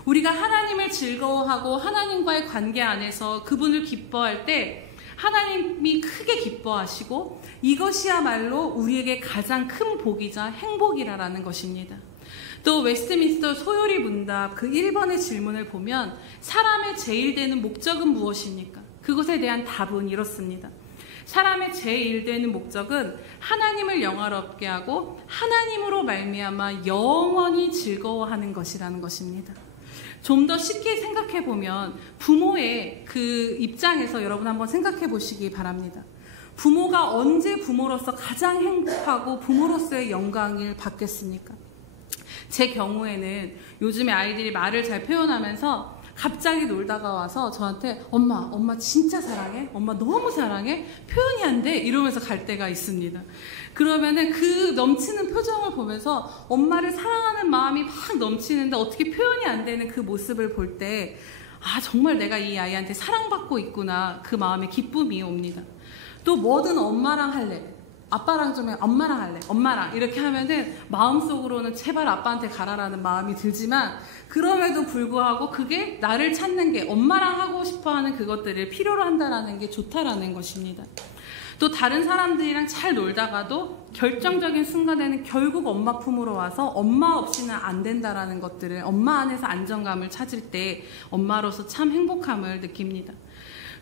우리가 하나님을 즐거워하고 하나님과의 관계 안에서 그분을 기뻐할 때 하나님이 크게 기뻐하시고 이것이야말로 우리에게 가장 큰 복이자 행복이라는 것입니다. 또 웨스트민스터 소요리 문답 그 1번의 질문을 보면 사람의 제일 되는 목적은 무엇입니까? 그것에 대한 답은 이렇습니다. 사람의 제일 되는 목적은 하나님을 영화롭게 하고 하나님으로 말미암아 영원히 즐거워하는 것이라는 것입니다. 좀 더 쉽게 생각해 보면 부모의 그 입장에서 여러분 한번 생각해 보시기 바랍니다. 부모가 언제 부모로서 가장 행복하고 부모로서의 영광을 받겠습니까? 제 경우에는 요즘에 아이들이 말을 잘 표현하면서 갑자기 놀다가 와서 저한테 엄마 진짜 사랑해? 엄마 너무 사랑해? 표현이 안 돼? 이러면서 갈 때가 있습니다. 그러면은 그 넘치는 표정을 보면서 엄마를 사랑하는 마음이 막 넘치는데 어떻게 표현이 안 되는 그 모습을 볼 때 정말 내가 이 아이한테 사랑받고 있구나, 그 마음에 기쁨이 옵니다. 또 뭐든 엄마랑 할래, 아빠랑 좀 해, 엄마랑 할래, 엄마랑 이렇게 하면은 마음속으로는 제발 아빠한테 가라라는 마음이 들지만 그럼에도 불구하고 그게 나를 찾는 게 엄마랑 하고 싶어하는 그것들을 필요로 한다라는 게 좋다라는 것입니다. 또 다른 사람들이랑 잘 놀다가도 결정적인 순간에는 결국 엄마 품으로 와서 엄마 없이는 안 된다라는 것들을, 엄마 안에서 안정감을 찾을 때 엄마로서 참 행복함을 느낍니다.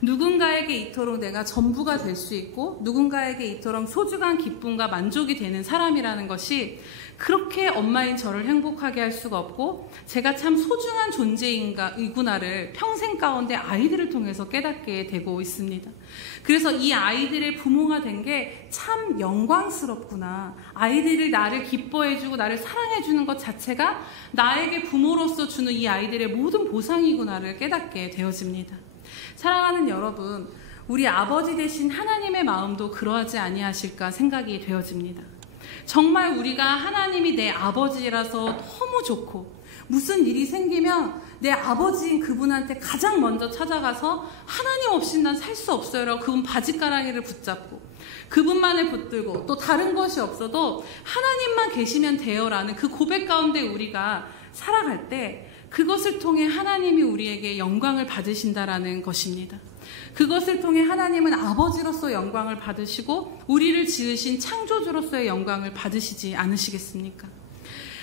누군가에게 이토록 내가 전부가 될 수 있고 누군가에게 이토록 소중한 기쁨과 만족이 되는 사람이라는 것이 그렇게 엄마인 저를 행복하게 할 수가 없고 제가 참 소중한 존재이구나를 평생 가운데 아이들을 통해서 깨닫게 되고 있습니다. 그래서 이 아이들의 부모가 된 게 참 영광스럽구나. 아이들이 나를 기뻐해주고 나를 사랑해주는 것 자체가 나에게 부모로서 주는 이 아이들의 모든 보상이구나를 깨닫게 되어집니다. 사랑하는 여러분, 우리 아버지 되신 하나님의 마음도 그러하지 아니하실까 생각이 되어집니다. 정말 우리가 하나님이 내 아버지라서 너무 좋고 무슨 일이 생기면 내 아버지인 그분한테 가장 먼저 찾아가서 하나님 없이 난 살 수 없어요 라고 그분 바지가랑이를 붙잡고 그분만을 붙들고 또 다른 것이 없어도 하나님만 계시면 돼요 라는 그 고백 가운데 우리가 살아갈 때 그것을 통해 하나님이 우리에게 영광을 받으신다라는 것입니다. 그것을 통해 하나님은 아버지로서 영광을 받으시고 우리를 지으신 창조주로서의 영광을 받으시지 않으시겠습니까?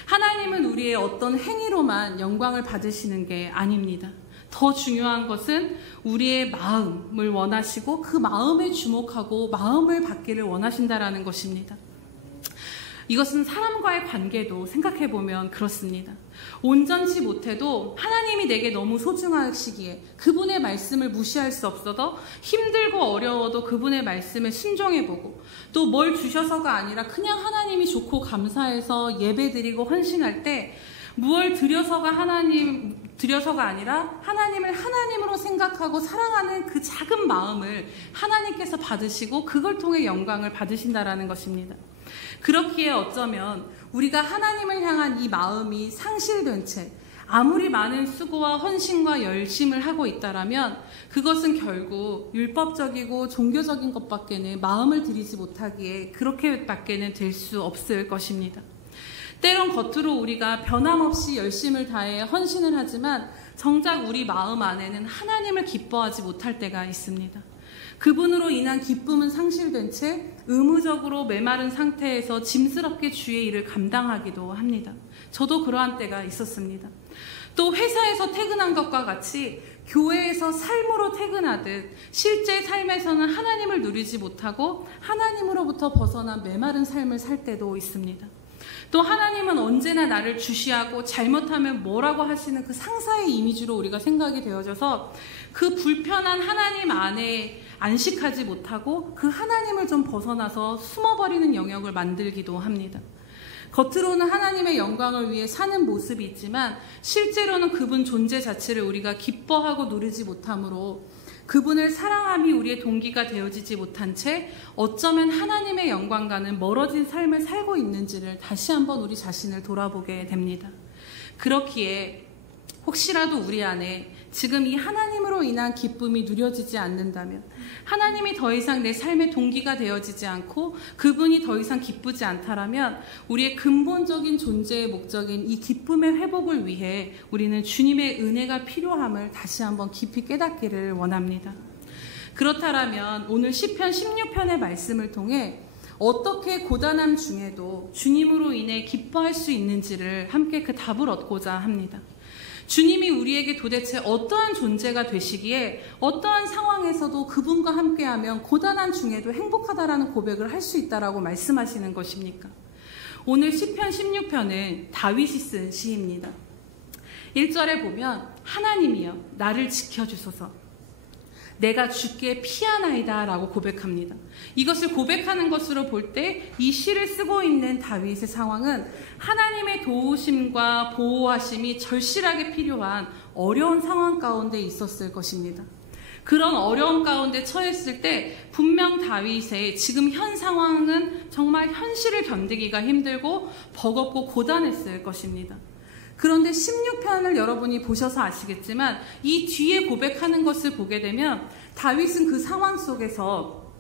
하나님은 우리의 어떤 행위로만 영광을 받으시는 게 아닙니다. 더 중요한 것은 우리의 마음을 원하시고 그 마음에 주목하고 마음을 받기를 원하신다라는 것입니다. 이것은 사람과의 관계도 생각해보면 그렇습니다. 온전치 못해도 하나님이 내게 너무 소중하시기에 그분의 말씀을 무시할 수 없어도 힘들고 어려워도 그분의 말씀에 순종해보고 또 뭘 주셔서가 아니라 그냥 하나님이 좋고 감사해서 예배드리고 헌신할 때 무얼 드려서가 아니라 하나님을 하나님으로 생각하고 사랑하는 그 작은 마음을 하나님께서 받으시고 그걸 통해 영광을 받으신다라는 것입니다. 그렇기에 어쩌면 우리가 하나님을 향한 이 마음이 상실된 채 아무리 많은 수고와 헌신과 열심을 하고 있다라면 그것은 결국 율법적이고 종교적인 것밖에는 마음을 들이지 못하기에 그렇게밖에는 될 수 없을 것입니다. 때론 겉으로 우리가 변함없이 열심을 다해 헌신을 하지만 정작 우리 마음 안에는 하나님을 기뻐하지 못할 때가 있습니다. 그분으로 인한 기쁨은 상실된 채 의무적으로 메마른 상태에서 짐스럽게 주의 일을 감당하기도 합니다. 저도 그러한 때가 있었습니다. 또 회사에서 퇴근한 것과 같이 교회에서 삶으로 퇴근하듯 실제 삶에서는 하나님을 누리지 못하고 하나님으로부터 벗어난 메마른 삶을 살 때도 있습니다. 또 하나님은 언제나 나를 주시하고 잘못하면 뭐라고 하시는 그 상사의 이미지로 우리가 생각이 되어져서 그 불편한 하나님 안에 안식하지 못하고 그 하나님을 좀 벗어나서 숨어버리는 영역을 만들기도 합니다. 겉으로는 하나님의 영광을 위해 사는 모습이 있지만 실제로는 그분 존재 자체를 우리가 기뻐하고 누리지 못하므로 그분을 사랑함이 우리의 동기가 되어지지 못한 채 어쩌면 하나님의 영광과는 멀어진 삶을 살고 있는지를 다시 한번 우리 자신을 돌아보게 됩니다. 그렇기에 혹시라도 우리 안에 지금 이 하나님으로 인한 기쁨이 누려지지 않는다면, 하나님이 더 이상 내 삶의 동기가 되어지지 않고 그분이 더 이상 기쁘지 않다라면 우리의 근본적인 존재의 목적인 이 기쁨의 회복을 위해 우리는 주님의 은혜가 필요함을 다시 한번 깊이 깨닫기를 원합니다. 그렇다면 오늘 시편 16편의 말씀을 통해 어떻게 고단함 중에도 주님으로 인해 기뻐할 수 있는지를 함께 그 답을 얻고자 합니다. 주님이 우리에게 도대체 어떠한 존재가 되시기에 어떠한 상황에서도 그분과 함께하면 고단한 중에도 행복하다라는 고백을 할 수 있다라고 말씀하시는 것입니까? 오늘 시편 16편은 다윗이 쓴 시입니다. 1절에 보면 하나님이여 나를 지켜주소서, 내가 주께 피하나이다 라고 고백합니다. 이것을 고백하는 것으로 볼 때 이 시를 쓰고 있는 다윗의 상황은 하나님의 도우심과 보호하심이 절실하게 필요한 어려운 상황 가운데 있었을 것입니다. 그런 어려운 가운데 처했을 때 분명 다윗의 지금 현 상황은 정말 현실을 견디기가 힘들고 버겁고 고단했을 것입니다. 그런데 16편을 여러분이 보셔서 아시겠지만 이 뒤에 고백하는 것을 보게 되면 다윗은 그 상황 속에서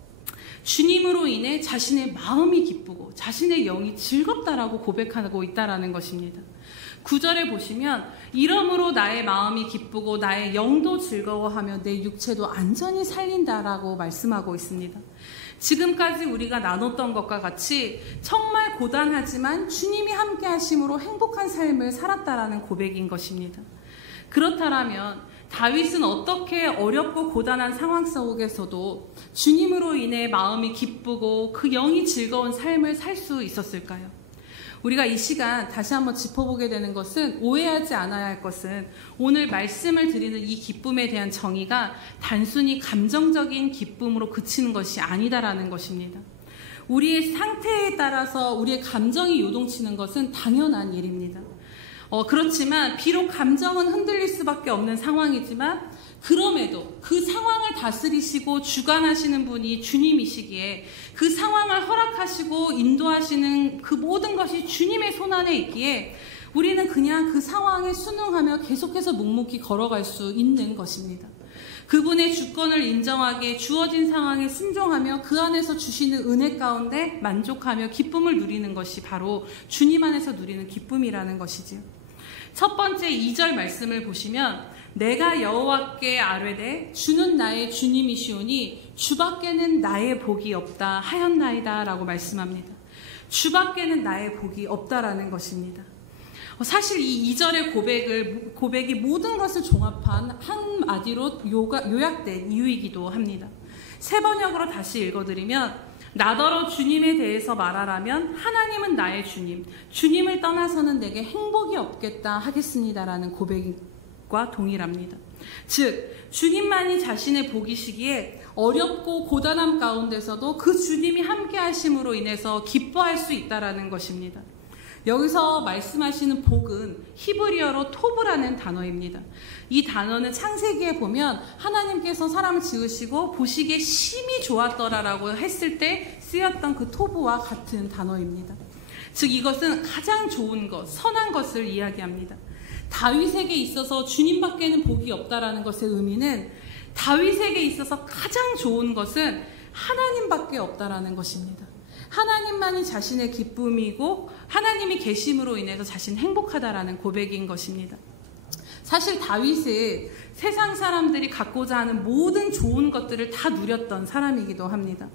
주님으로 인해 자신의 마음이 기쁘고 자신의 영이 즐겁다라고 고백하고 있다라는 것입니다. 9절에 보시면 이러므로 나의 마음이 기쁘고 나의 영도 즐거워하며 내 육체도 안전히 살린다라고 말씀하고 있습니다. 지금까지 우리가 나눴던 것과 같이 정말 고단하지만 주님이 함께 하심으로 행복한 삶을 살았다라는 고백인 것입니다. 그렇다면 다윗은 어떻게 어렵고 고단한 상황 속에서도 주님으로 인해 마음이 기쁘고 그 영이 즐거운 삶을 살 수 있었을까요? 우리가 이 시간 다시 한번 짚어보게 되는 것은, 오해하지 않아야 할 것은 오늘 말씀을 드리는 이 기쁨에 대한 정의가 단순히 감정적인 기쁨으로 그치는 것이 아니다라는 것입니다. 우리의 상태에 따라서 우리의 감정이 요동치는 것은 당연한 일입니다. 그렇지만 비록 감정은 흔들릴 수밖에 없는 상황이지만 그럼에도 그 상황을 다스리시고 주관하시는 분이 주님이시기에 그 상황을 허락하시고 인도하시는 그 모든 것이 주님의 손안에 있기에 우리는 그냥 그 상황에 순응하며 계속해서 묵묵히 걸어갈 수 있는 것입니다. 그분의 주권을 인정하기에 주어진 상황에 순종하며 그 안에서 주시는 은혜 가운데 만족하며 기쁨을 누리는 것이 바로 주님 안에서 누리는 기쁨이라는 것이지요. 첫 번째 2절 말씀을 보시면 내가 여호와께 아뢰되 주는 나의 주님이시오니 주밖에는 나의 복이 없다 하였나이다 라고 말씀합니다. 주밖에는 나의 복이 없다라는 것입니다. 사실 이 2절의 고백이 모든 것을 종합한 한마디로 요약된 이유이기도 합니다. 세 번역으로 다시 읽어드리면 나더러 주님에 대해서 말하라면 하나님은 나의 주님, 주님을 떠나서는 내게 행복이 없겠다 하겠습니다라는 고백과 동일합니다. 즉 주님만이 자신의 복이시기에 어렵고 고단함 가운데서도 그 주님이 함께 하심으로 인해서 기뻐할 수 있다라는 것입니다. 여기서 말씀하시는 복은 히브리어로 토브라는 단어입니다. 이 단어는 창세기에 보면 하나님께서 사람을 지으시고 보시기에 심히 좋았더라라고 했을 때 쓰였던 그 토브와 같은 단어입니다. 즉 이것은 가장 좋은 것, 선한 것을 이야기합니다. 다윗에게 있어서 주님밖에는 복이 없다라는 것의 의미는 다윗에게 있어서 가장 좋은 것은 하나님밖에 없다라는 것입니다. 하나님만이 자신의 기쁨이고 하나님이 계심으로 인해서 자신 행복하다라는 고백인 것입니다. 사실 다윗은 세상 사람들이 갖고자 하는 모든 좋은 것들을 다 누렸던 사람이기도 합니다.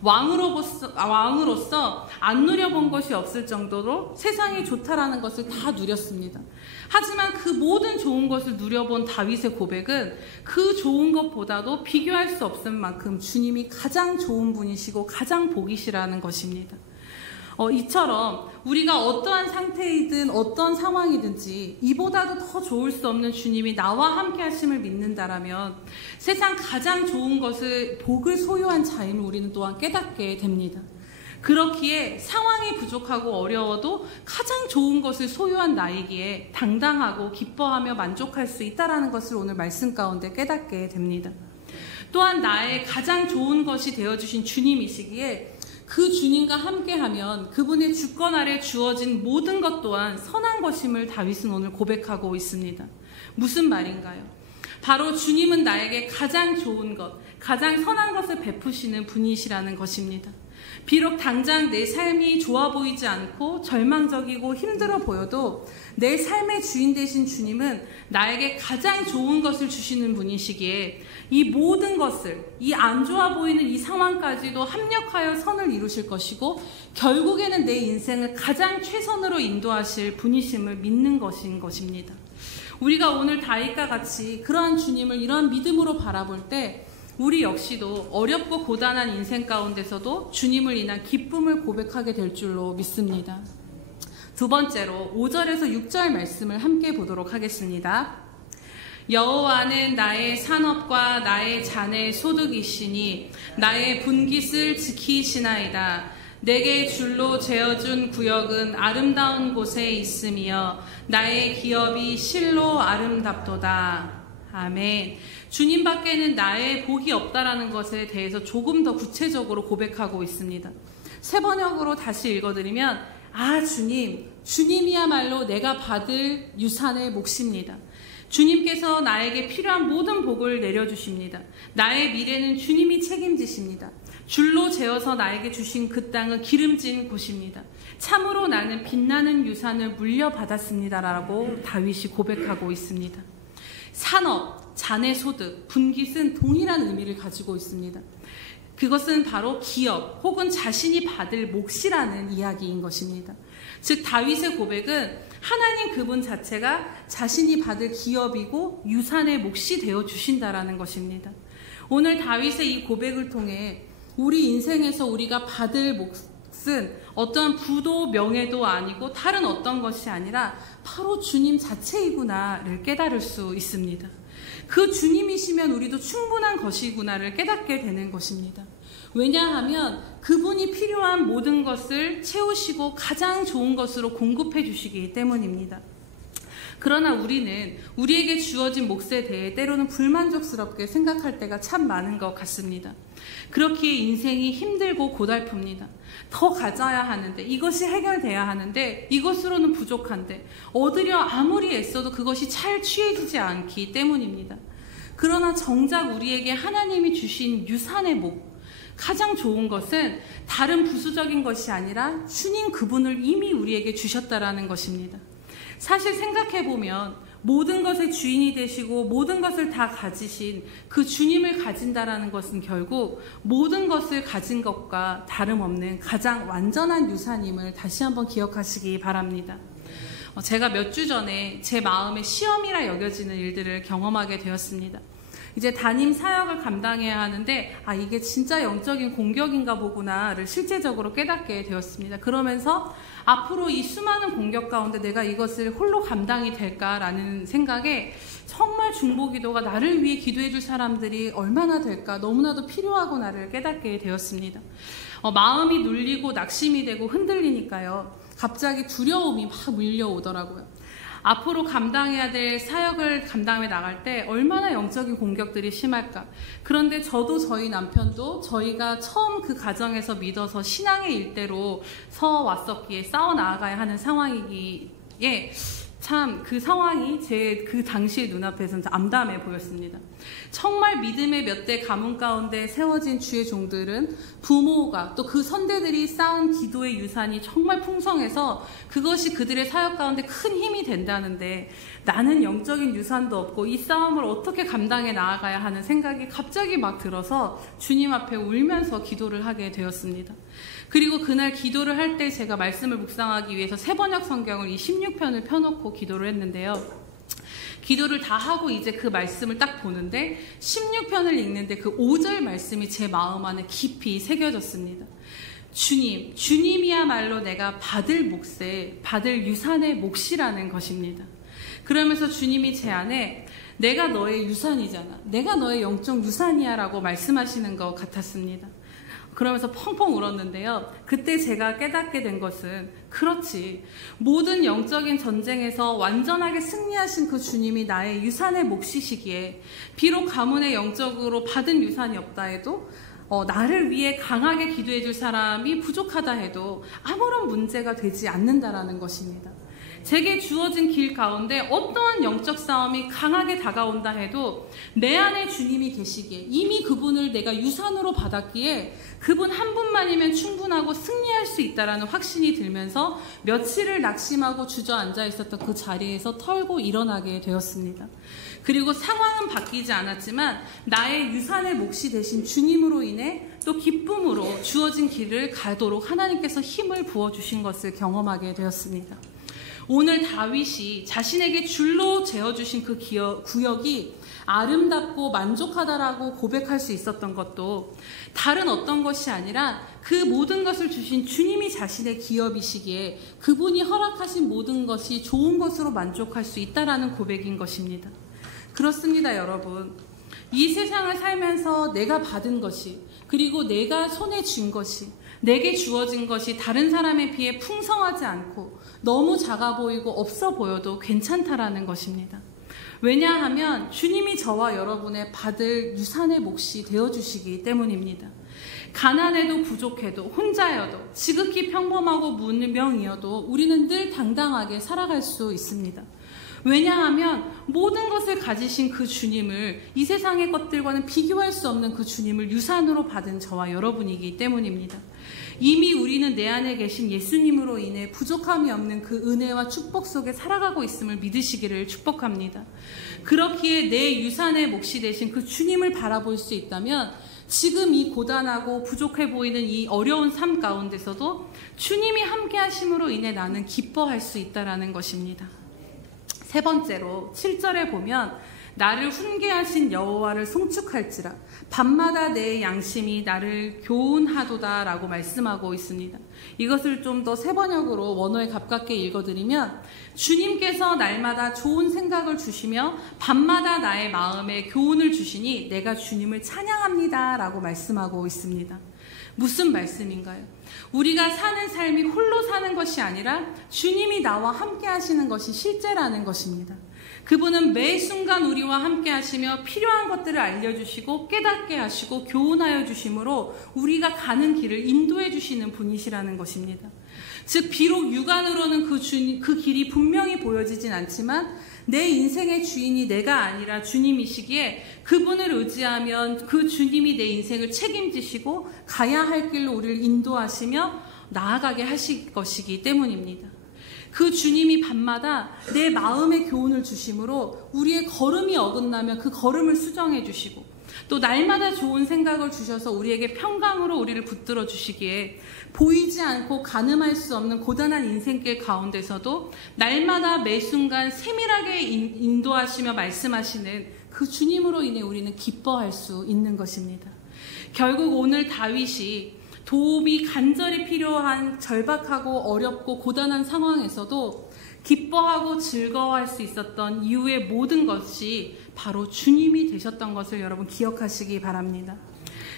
왕으로서 안 누려본 것이 없을 정도로 세상이 좋다라는 것을 다 누렸습니다. 하지만 그 모든 좋은 것을 누려본 다윗의 고백은 그 좋은 것보다도 비교할 수 없을 만큼 주님이 가장 좋은 분이시고 가장 복이시라는 것입니다. 이처럼 우리가 어떠한 상태이든 어떤 상황이든지 이보다도 더 좋을 수 없는 주님이 나와 함께 하심을 믿는다라면 세상 가장 좋은 것을 복을 소유한 자임을 우리는 또한 깨닫게 됩니다. 그렇기에 상황이 부족하고 어려워도 가장 좋은 것을 소유한 나이기에 당당하고 기뻐하며 만족할 수 있다는 것을 오늘 말씀 가운데 깨닫게 됩니다. 또한 나의 가장 좋은 것이 되어주신 주님이시기에 그 주님과 함께하면 그분의 주권 아래 주어진 모든 것 또한 선한 것임을 다윗은 오늘 고백하고 있습니다. 무슨 말인가요? 바로 주님은 나에게 가장 좋은 것, 가장 선한 것을 베푸시는 분이시라는 것입니다. 비록 당장 내 삶이 좋아 보이지 않고 절망적이고 힘들어 보여도 내 삶의 주인 되신 주님은 나에게 가장 좋은 것을 주시는 분이시기에 이 모든 것을, 이 안 좋아 보이는 이 상황까지도 합력하여 선을 이루실 것이고 결국에는 내 인생을 가장 최선으로 인도하실 분이심을 믿는 것인 것입니다. 우리가 오늘 다윗과 같이 그러한 주님을 이러한 믿음으로 바라볼 때 우리 역시도 어렵고 고단한 인생 가운데서도 주님을 인한 기쁨을 고백하게 될 줄로 믿습니다. 두 번째로 5절에서 6절 말씀을 함께 보도록 하겠습니다. 여호와는 나의 산업과 나의 잔의 소득이시니 나의 분깃을 지키시나이다. 내게 줄로 재어준 구역은 아름다운 곳에 있으며 나의 기업이 실로 아름답도다. 아멘. 주님 밖에는 나의 복이 없다라는 것에 대해서 조금 더 구체적으로 고백하고 있습니다. 새 번역으로 다시 읽어드리면 주님이야말로 내가 받을 유산의 몫입니다. 주님께서 나에게 필요한 모든 복을 내려주십니다. 나의 미래는 주님이 책임지십니다. 줄로 재어서 나에게 주신 그 땅은 기름진 곳입니다. 참으로 나는 빛나는 유산을 물려받았습니다라고 다윗이 고백하고 있습니다. 산업, 잔의 소득, 분깃은 동일한 의미를 가지고 있습니다. 그것은 바로 기업 혹은 자신이 받을 몫이라는 이야기인 것입니다. 즉 다윗의 고백은 하나님 그분 자체가 자신이 받을 기업이고 유산의 몫이 되어 주신다라는 것입니다. 오늘 다윗의 이 고백을 통해 우리 인생에서 우리가 받을 몫은 어떤 부도 명예도 아니고 다른 어떤 것이 아니라 바로 주님 자체이구나를 깨달을 수 있습니다. 그 주님이시면 우리도 충분한 것이구나를 깨닫게 되는 것입니다. 왜냐하면 그분이 필요한 모든 것을 채우시고 가장 좋은 것으로 공급해 주시기 때문입니다. 그러나 우리는 우리에게 주어진 몫에 대해 때로는 불만족스럽게 생각할 때가 참 많은 것 같습니다. 그렇기에 인생이 힘들고 고달픕니다. 더 가져야 하는데, 이것이 해결돼야 하는데, 이것으로는 부족한데, 얻으려 아무리 애써도 그것이 잘 취해지지 않기 때문입니다. 그러나 정작 우리에게 하나님이 주신 유산의 목, 가장 좋은 것은 다른 부수적인 것이 아니라 주님 그분을 이미 우리에게 주셨다라는 것입니다. 사실 생각해보면 모든 것의 주인이 되시고 모든 것을 다 가지신 그 주님을 가진다라는 것은 결국 모든 것을 가진 것과 다름없는 가장 완전한 유산임을 다시 한번 기억하시기 바랍니다. 제가 몇 주 전에 제 마음에 시험이라 여겨지는 일들을 경험하게 되었습니다. 이제 담임 사역을 감당해야 하는데 이게 진짜 영적인 공격인가 보구나를 실제적으로 깨닫게 되었습니다. 그러면서 앞으로 이 수많은 공격 가운데 내가 이것을 홀로 감당이 될까라는 생각에 정말 중보기도가 나를 위해 기도해 줄 사람들이 얼마나 될까 너무나도 필요하구나를 깨닫게 되었습니다. 마음이 눌리고 낙심이 되고 흔들리니까요. 갑자기 두려움이 막 밀려오더라고요. 앞으로 감당해야 될 사역을 감당해 나갈 때 얼마나 영적인 공격들이 심할까. 그런데 저도 저희 남편도 저희가 처음 그 가정에서 믿어서 신앙의 일대로 서 왔었기에 싸워 나아가야 하는 상황이기에 참 그 상황이 제 그 당시의 눈앞에서는 암담해 보였습니다. 정말 믿음의 몇 대 가문 가운데 세워진 주의 종들은 부모가 또 그 선대들이 쌓은 기도의 유산이 정말 풍성해서 그것이 그들의 사역 가운데 큰 힘이 된다는데 나는 영적인 유산도 없고 이 싸움을 어떻게 감당해 나아가야 하는 생각이 갑자기 막 들어서 주님 앞에 울면서 기도를 하게 되었습니다. 그리고 그날 기도를 할 때 제가 말씀을 묵상하기 위해서 새번역 성경을 이 16편을 펴놓고 기도를 했는데요. 기도를 다 하고 이제 그 말씀을 딱 보는데 16편을 읽는데 그 5절 말씀이 제 마음 안에 깊이 새겨졌습니다. 주님이야말로 내가 받을 몫에 받을 유산의 몫이라는 것입니다. 그러면서 주님이 제 안에 내가 너의 유산이잖아. 내가 너의 영적 유산이야 라고 말씀하시는 것 같았습니다. 그러면서 펑펑 울었는데요. 그때 제가 깨닫게 된 것은 그렇지. 모든 영적인 전쟁에서 완전하게 승리하신 그 주님이 나의 유산의 몫이시기에 비록 가문의 영적으로 받은 유산이 없다 해도 나를 위해 강하게 기도해 줄 사람이 부족하다 해도 아무런 문제가 되지 않는다라는 것입니다. 제게 주어진 길 가운데 어떠한 영적 싸움이 강하게 다가온다 해도 내 안에 주님이 계시기에 이미 그분을 내가 유산으로 받았기에 그분 한 분만이면 충분하고 승리할 수 있다라는 확신이 들면서 며칠을 낙심하고 주저앉아 있었던 그 자리에서 털고 일어나게 되었습니다. 그리고 상황은 바뀌지 않았지만 나의 유산의 몫이 되신 주님으로 인해 또 기쁨으로 주어진 길을 가도록 하나님께서 힘을 부어주신 것을 경험하게 되었습니다. 오늘 다윗이 자신에게 줄로 재어주신 그 구역이 아름답고 만족하다라고 고백할 수 있었던 것도 다른 어떤 것이 아니라 그 모든 것을 주신 주님이 자신의 기업이시기에 그분이 허락하신 모든 것이 좋은 것으로 만족할 수 있다라는 고백인 것입니다. 그렇습니다, 여러분. 이 세상을 살면서 내가 받은 것이 그리고 내가 손에 쥔 것이 내게 주어진 것이 다른 사람에 비해 풍성하지 않고 너무 작아 보이고 없어 보여도 괜찮다라는 것입니다. 왜냐하면 주님이 저와 여러분의 받을 유산의 몫이 되어주시기 때문입니다. 가난해도 부족해도 혼자여도 지극히 평범하고 무명이어도 우리는 늘 당당하게 살아갈 수 있습니다. 왜냐하면 모든 것을 가지신 그 주님을 이 세상의 것들과는 비교할 수 없는 그 주님을 유산으로 받은 저와 여러분이기 때문입니다. 이미 우리는 내 안에 계신 예수님으로 인해 부족함이 없는 그 은혜와 축복 속에 살아가고 있음을 믿으시기를 축복합니다. 그렇기에 내 유산의 몫이 되신 그 주님을 바라볼 수 있다면 지금 이 고단하고 부족해 보이는 이 어려운 삶 가운데서도 주님이 함께 하심으로 인해 나는 기뻐할 수 있다는 것입니다. 세 번째로 7절에 보면 나를 훈계하신 여호와를 송축할지라 밤마다 내 양심이 나를 교훈하도다 라고 말씀하고 있습니다. 이것을 좀 더 세번역으로 원어에 가깝게 읽어드리면 주님께서 날마다 좋은 생각을 주시며 밤마다 나의 마음에 교훈을 주시니 내가 주님을 찬양합니다 라고 말씀하고 있습니다. 무슨 말씀인가요? 우리가 사는 삶이 홀로 사는 것이 아니라 주님이 나와 함께 하시는 것이 실제라는 것입니다. 그분은 매 순간 우리와 함께 하시며 필요한 것들을 알려주시고 깨닫게 하시고 교훈하여 주심으로 우리가 가는 길을 인도해 주시는 분이시라는 것입니다. 즉 비록 육안으로는 그 길이 분명히 보여지진 않지만 내 인생의 주인이 내가 아니라 주님이시기에 그분을 의지하면 그 주님이 내 인생을 책임지시고 가야 할 길로 우리를 인도하시며 나아가게 하실 것이기 때문입니다. 그 주님이 밤마다 내 마음의 교훈을 주심으로 우리의 걸음이 어긋나면 그 걸음을 수정해 주시고 또 날마다 좋은 생각을 주셔서 우리에게 평강으로 우리를 붙들어 주시기에 보이지 않고 가늠할 수 없는 고단한 인생길 가운데서도 날마다 매 순간 세밀하게 인도하시며 말씀하시는 그 주님으로 인해 우리는 기뻐할 수 있는 것입니다. 결국 오늘 다윗이 도움이 간절히 필요한 절박하고 어렵고 고단한 상황에서도 기뻐하고 즐거워할 수 있었던 이유의 모든 것이 바로 주님이 되셨던 것을 여러분 기억하시기 바랍니다.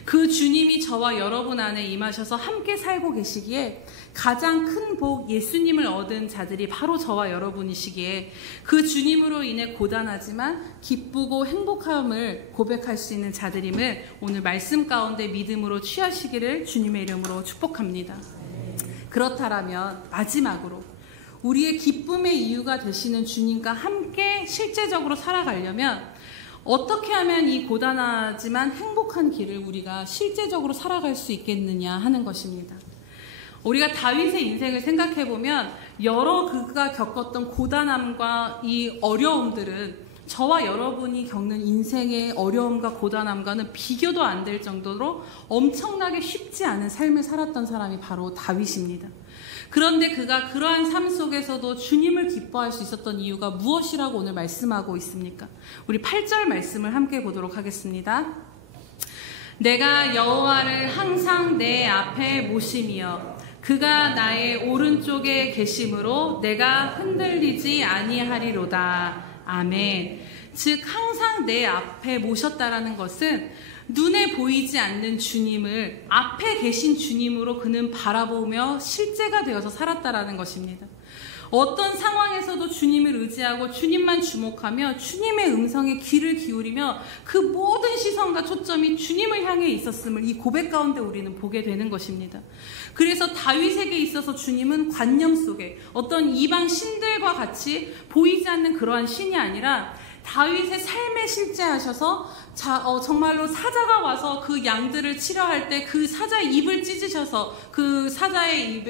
그 주님이 저와 여러분 안에 임하셔서 함께 살고 계시기에 가장 큰 복 예수님을 얻은 자들이 바로 저와 여러분이시기에 그 주님으로 인해 고단하지만 기쁘고 행복함을 고백할 수 있는 자들임을 오늘 말씀 가운데 믿음으로 취하시기를 주님의 이름으로 축복합니다. 그렇다면 마지막으로 우리의 기쁨의 이유가 되시는 주님과 함께 실제적으로 살아가려면 어떻게 하면 이 고단하지만 행복한 길을 우리가 실제적으로 살아갈 수 있겠느냐 하는 것입니다. 우리가 다윗의 인생을 생각해보면 여러 그가 겪었던 고단함과 이 어려움들은 저와 여러분이 겪는 인생의 어려움과 고단함과는 비교도 안 될 정도로 엄청나게 쉽지 않은 삶을 살았던 사람이 바로 다윗입니다. 그런데 그가 그러한 삶 속에서도 주님을 기뻐할 수 있었던 이유가 무엇이라고 오늘 말씀하고 있습니까? 우리 8절 말씀을 함께 보도록 하겠습니다. 내가 여호와를 항상 내 앞에 모심이여 그가 나의 오른쪽에 계심으로 내가 흔들리지 아니하리로다. 아멘. 즉 항상 내 앞에 모셨다라는 것은 눈에 보이지 않는 주님을 앞에 계신 주님으로 그는 바라보며 실제가 되어서 살았다라는 것입니다. 어떤 상황에서도 주님을 의지하고 주님만 주목하며 주님의 음성에 귀를 기울이며 그 모든 시선과 초점이 주님을 향해 있었음을 이 고백 가운데 우리는 보게 되는 것입니다. 그래서 다윗에게 있어서 주님은 관념 속에 어떤 이방 신들과 같이 보이지 않는 그러한 신이 아니라 다윗의 삶에 실제하셔서 정말로 사자가 와서 그 양들을 치려할 때 그 사자의 입을 찢으셔서 그 사자의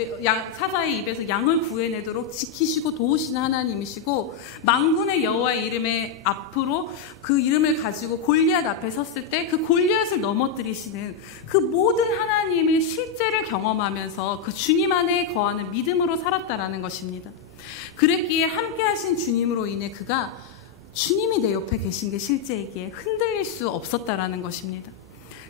입에서 양을 구해내도록 지키시고 도우시는 하나님이시고, 만군의 여호와의 이름의 앞으로 그 이름을 가지고 골리앗 앞에 섰을 때 그 골리앗을 넘어뜨리시는 그 모든 하나님의 실제를 경험하면서 그 주님 안에 거하는 믿음으로 살았다라는 것입니다. 그랬기에 함께 하신 주님으로 인해 그가 주님이 내 옆에 계신 게 실제이기에 흔들릴 수 없었다라는 것입니다.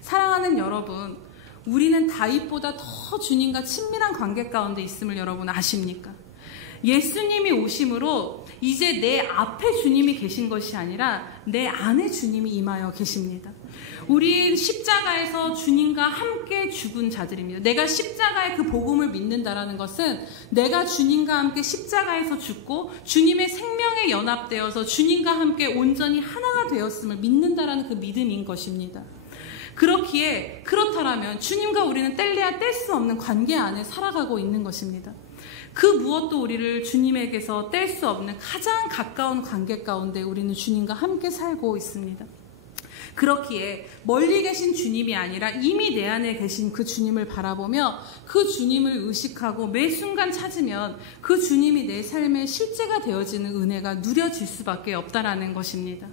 사랑하는 여러분, 우리는 다윗보다 더 주님과 친밀한 관계 가운데 있음을 여러분 아십니까? 예수님이 오심으로 이제 내 앞에 주님이 계신 것이 아니라 내 안에 주님이 임하여 계십니다. 우리 십자가에서 주님과 함께 죽은 자들입니다. 내가 십자가의 그 복음을 믿는다라는 것은 내가 주님과 함께 십자가에서 죽고 주님의 생명에 연합되어서 주님과 함께 온전히 하나가 되었음을 믿는다라는 그 믿음인 것입니다. 그렇기에 그렇다면 주님과 우리는 뗄래야 뗄 수 없는 관계 안에 살아가고 있는 것입니다. 그 무엇도 우리를 주님에게서 뗄 수 없는 가장 가까운 관계 가운데 우리는 주님과 함께 살고 있습니다. 그렇기에 멀리 계신 주님이 아니라 이미 내 안에 계신 그 주님을 바라보며 그 주님을 의식하고 매 순간 찾으면 그 주님이 내 삶의 실제가 되어지는 은혜가 누려질 수밖에 없다라는 것입니다.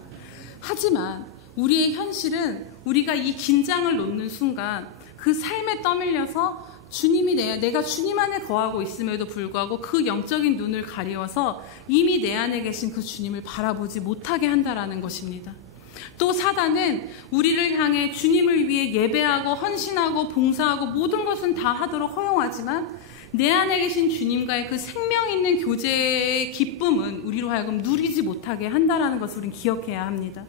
하지만 우리의 현실은 우리가 이 긴장을 놓는 순간 그 삶에 떠밀려서 주님이 내가 주님 안에 거하고 있음에도 불구하고 그 영적인 눈을 가리워서 이미 내 안에 계신 그 주님을 바라보지 못하게 한다라는 것입니다. 또 사단은 우리를 향해 주님을 위해 예배하고 헌신하고 봉사하고 모든 것은 다 하도록 허용하지만 내 안에 계신 주님과의 그 생명 있는 교제의 기쁨은 우리로 하여금 누리지 못하게 한다라는 것을 우리는 기억해야 합니다.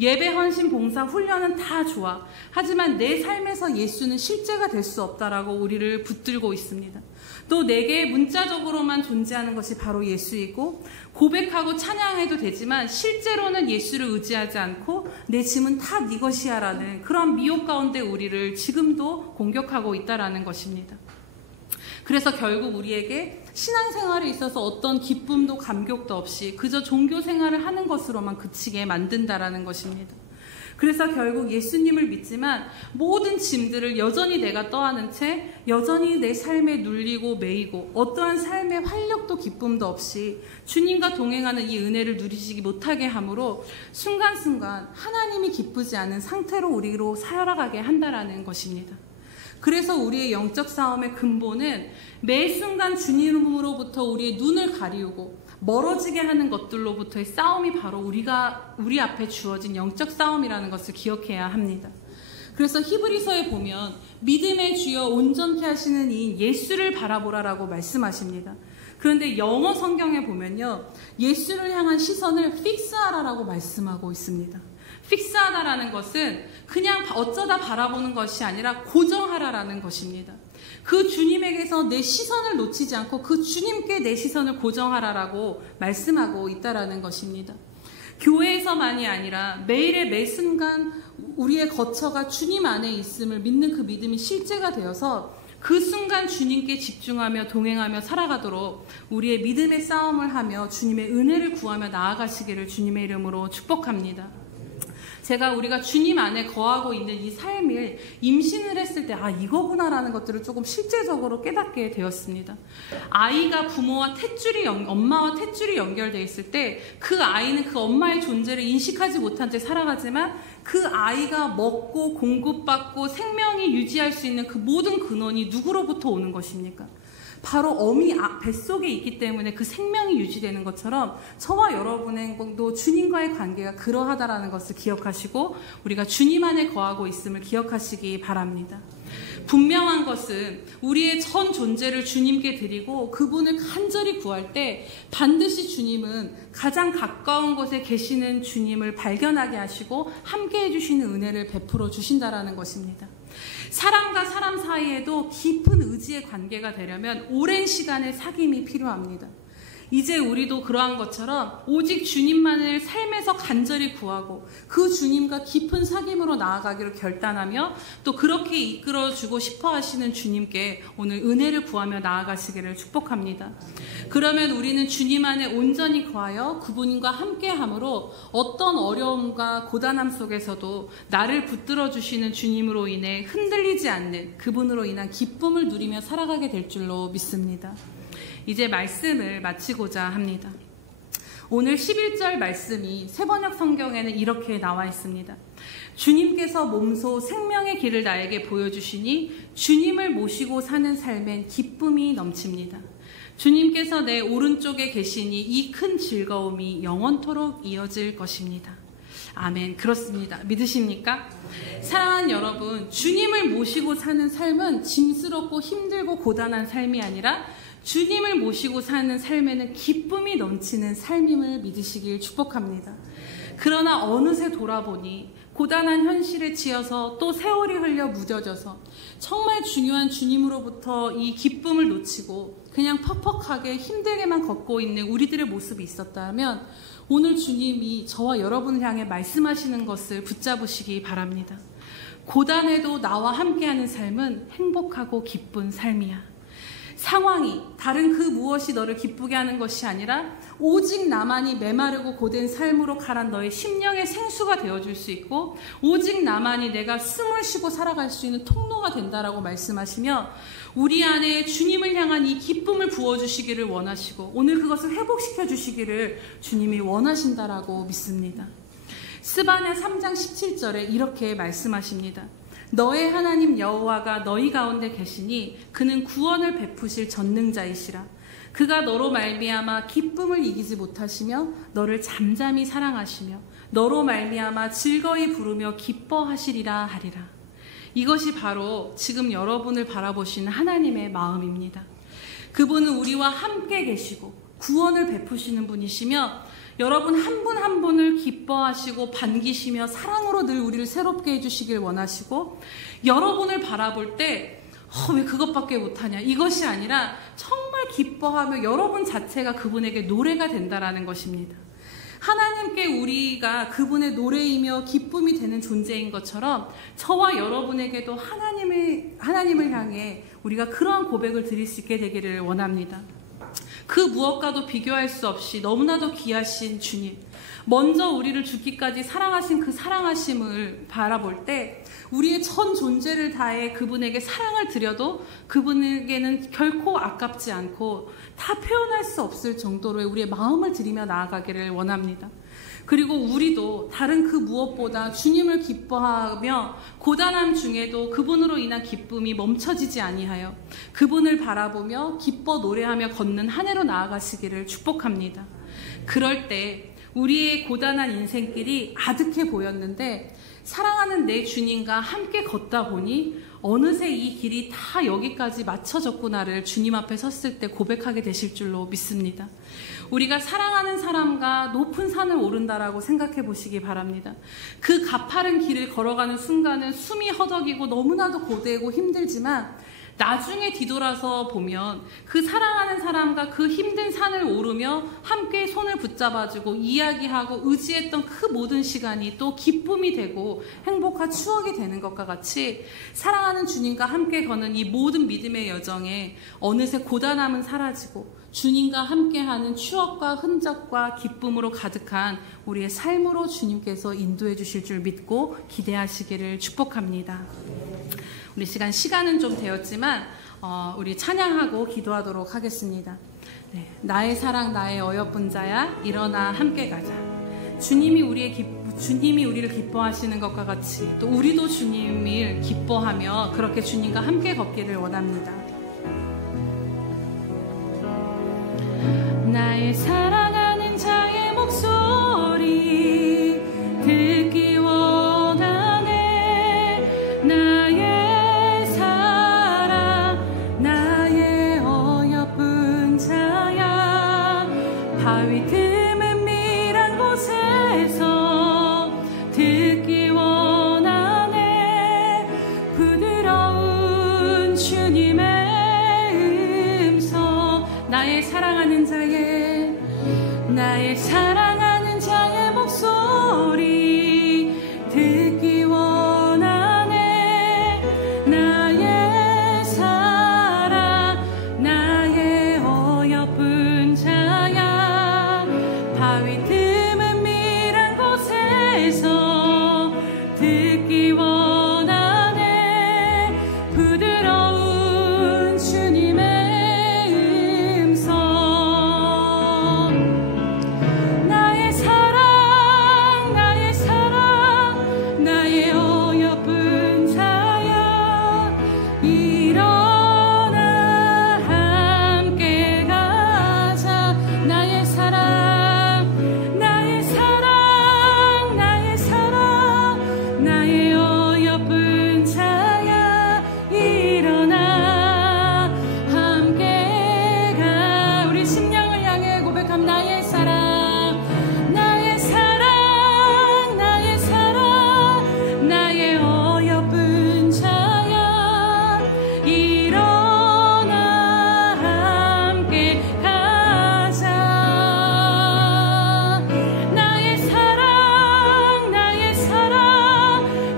예배, 헌신, 봉사, 훈련은 다 좋아. 하지만 내 삶에서 예수는 실제가 될 수 없다라고 우리를 붙들고 있습니다. 또 내게 문자적으로만 존재하는 것이 바로 예수이고 고백하고 찬양해도 되지만 실제로는 예수를 의지하지 않고 내 짐은 다 네 것이야라는 그런 미혹 가운데 우리를 지금도 공격하고 있다라는 것입니다. 그래서 결국 우리에게 신앙생활에 있어서 어떤 기쁨도 감격도 없이 그저 종교 생활을 하는 것으로만 그치게 만든다라는 것입니다. 그래서 결국 예수님을 믿지만 모든 짐들을 여전히 내가 떠안은 채 여전히 내 삶에 눌리고 매이고 어떠한 삶의 활력도 기쁨도 없이 주님과 동행하는 이 은혜를 누리지 못하게 하므로 순간순간 하나님이 기쁘지 않은 상태로 우리로 살아가게 한다라는 것입니다. 그래서 우리의 영적 싸움의 근본은 매 순간 주님으로부터 우리의 눈을 가리우고 멀어지게 하는 것들로부터의 싸움이 바로 우리 앞에 주어진 영적 싸움이라는 것을 기억해야 합니다. 그래서 히브리서에 보면 믿음의 주여 온전케 하시는 이인 예수를 바라보라라고 말씀하십니다. 그런데 영어 성경에 보면요, 예수를 향한 시선을 픽스하라라고 말씀하고 있습니다. 픽스하다라는 것은 그냥 어쩌다 바라보는 것이 아니라 고정하라라는 것입니다. 그 주님에게서 내 시선을 놓치지 않고 그 주님께 내 시선을 고정하라라고 말씀하고 있다라는 것입니다. 교회에서만이 아니라 매일의 매 순간 우리의 거처가 주님 안에 있음을 믿는 그 믿음이 실제가 되어서 그 순간 주님께 집중하며 동행하며 살아가도록 우리의 믿음의 싸움을 하며 주님의 은혜를 구하며 나아가시기를 주님의 이름으로 축복합니다. 우리가 주님 안에 거하고 있는 이 삶을 임신을 했을 때 이거구나라는 것들을 조금 실제적으로 깨닫게 되었습니다. 아이가 부모와 엄마와 탯줄이 연결되어 있을 때 그 아이는 그 엄마의 존재를 인식하지 못한 채 살아가지만 그 아이가 먹고 공급받고 생명이 유지할 수 있는 그 모든 근원이 누구로부터 오는 것입니까? 바로 어미 뱃속에 있기 때문에 그 생명이 유지되는 것처럼 저와 여러분도 주님과의 관계가 그러하다라는 것을 기억하시고 우리가 주님 안에 거하고 있음을 기억하시기 바랍니다. 분명한 것은 우리의 전 존재를 주님께 드리고 그분을 간절히 구할 때 반드시 주님은 가장 가까운 곳에 계시는 주님을 발견하게 하시고 함께 해주시는 은혜를 베풀어 주신다라는 것입니다. 사람과 사람 사이에도 깊은 의지의 관계가 되려면 오랜 시간의 사귐이 필요합니다. 이제 우리도 그러한 것처럼 오직 주님만을 삶에서 간절히 구하고 그 주님과 깊은 사귐으로 나아가기로 결단하며 또 그렇게 이끌어주고 싶어 하시는 주님께 오늘 은혜를 구하며 나아가시기를 축복합니다. 그러면 우리는 주님 안에 온전히 거하여 그분과 함께함으로 어떤 어려움과 고단함 속에서도 나를 붙들어 주시는 주님으로 인해 흔들리지 않는 그분으로 인한 기쁨을 누리며 살아가게 될 줄로 믿습니다. 이제 말씀을 마치고자 합니다. 오늘 11절 말씀이 새번역 성경에는 이렇게 나와 있습니다. 주님께서 몸소 생명의 길을 나에게 보여주시니 주님을 모시고 사는 삶엔 기쁨이 넘칩니다. 주님께서 내 오른쪽에 계시니 이 큰 즐거움이 영원토록 이어질 것입니다. 아멘. 그렇습니다. 믿으십니까? 사랑하는 여러분, 주님을 모시고 사는 삶은 짐스럽고 힘들고 고단한 삶이 아니라 주님을 모시고 사는 삶에는 기쁨이 넘치는 삶임을 믿으시길 축복합니다. 그러나 어느새 돌아보니 고단한 현실에 치여서 또 세월이 흘려 무뎌져서 정말 중요한 주님으로부터 이 기쁨을 놓치고 그냥 퍽퍽하게 힘들게만 걷고 있는 우리들의 모습이 있었다면 오늘 주님이 저와 여러분을 향해 말씀하시는 것을 붙잡으시기 바랍니다. 고단해도 나와 함께하는 삶은 행복하고 기쁜 삶이야. 상황이 다른 그 무엇이 너를 기쁘게 하는 것이 아니라 오직 나만이 메마르고 고된 삶으로 가란 너의 심령의 생수가 되어줄 수 있고 오직 나만이 내가 숨을 쉬고 살아갈 수 있는 통로가 된다라고 말씀하시며 우리 안에 주님을 향한 이 기쁨을 부어주시기를 원하시고 오늘 그것을 회복시켜 주시기를 주님이 원하신다라고 믿습니다. 스바냐 3장 17절에 이렇게 말씀하십니다. 너의 하나님 여호와가 너희 가운데 계시니 그는 구원을 베푸실 전능자이시라. 그가 너로 말미암아 기쁨을 이기지 못하시며 너를 잠잠히 사랑하시며 너로 말미암아 즐거이 부르며 기뻐하시리라 하리라. 이것이 바로 지금 여러분을 바라보시는 하나님의 마음입니다. 그분은 우리와 함께 계시고 구원을 베푸시는 분이시며 여러분 한 분 한 분을 기뻐하시고 반기시며 사랑으로 늘 우리를 새롭게 해주시길 원하시고 여러분을 바라볼 때 왜 그것밖에 못하냐 이것이 아니라 정말 기뻐하며 여러분 자체가 그분에게 노래가 된다라는 것입니다. 하나님께 우리가 그분의 노래이며 기쁨이 되는 존재인 것처럼 저와 여러분에게도 하나님을 향해 우리가 그러한 고백을 드릴 수 있게 되기를 원합니다. 그 무엇과도 비교할 수 없이 너무나도 귀하신 주님, 먼저 우리를 죽기까지 사랑하신 그 사랑하심을 바라볼 때 우리의 전 존재를 다해 그분에게 사랑을 드려도 그분에게는 결코 아깝지 않고 다 표현할 수 없을 정도로의 우리의 마음을 드리며 나아가기를 원합니다. 그리고 우리도 다른 그 무엇보다 주님을 기뻐하며 고단함 중에도 그분으로 인한 기쁨이 멈춰지지 아니하여 그분을 바라보며 기뻐 노래하며 걷는 한 해로 나아가시기를 축복합니다. 그럴 때 우리의 고단한 인생길이 아득해 보였는데 사랑하는 내 주님과 함께 걷다 보니 어느새 이 길이 다 여기까지 맞춰졌구나를 주님 앞에 섰을 때 고백하게 되실 줄로 믿습니다. 우리가 사랑하는 사람과 높은 산을 오른다라고 생각해 보시기 바랍니다. 그 가파른 길을 걸어가는 순간은 숨이 허덕이고 너무나도 고되고 힘들지만 나중에 뒤돌아서 보면 그 사랑하는 사람과 그 힘든 산을 오르며 함께 손을 붙잡아주고 이야기하고 의지했던 그 모든 시간이 또 기쁨이 되고 행복한 추억이 되는 것과 같이 사랑하는 주님과 함께 거는 이 모든 믿음의 여정에 어느새 고단함은 사라지고 주님과 함께하는 추억과 흔적과 기쁨으로 가득한 우리의 삶으로 주님께서 인도해 주실 줄 믿고 기대하시기를 축복합니다. 우리 시간은 좀 되었지만 우리 찬양하고 기도하도록 하겠습니다. 네, 나의 사랑 나의 어여쁜 자야 일어나 함께 가자. 주님이 우리를 기뻐하시는 것과 같이 또 우리도 주님을 기뻐하며 그렇게 주님과 함께 걷기를 원합니다. 나의 사랑하는 자의 목소리 듣기 원하네. 나의 사랑 나의 어여쁜 자야. 바위 틈은 밀한 곳에서 듣기 원하네. 부드러운 주님의 음성. 나의 사랑하는 자의 목소리 듣기 원하네. 나의 사랑 나의 어여쁜 자야. 바위 틈은 밀한 곳에서 듣기 원하네. 부드러운 주님의 음성. 나의 사랑 나의 어여쁜 자야. 일어나 함께 가자. 나의 사랑 나의 어여쁜 자야. 일어나 함께 가. 우리 심령을 향해 고백함. 나의 사랑 나의 어여쁜 자야. 일어나 함께 가자. 나의 사랑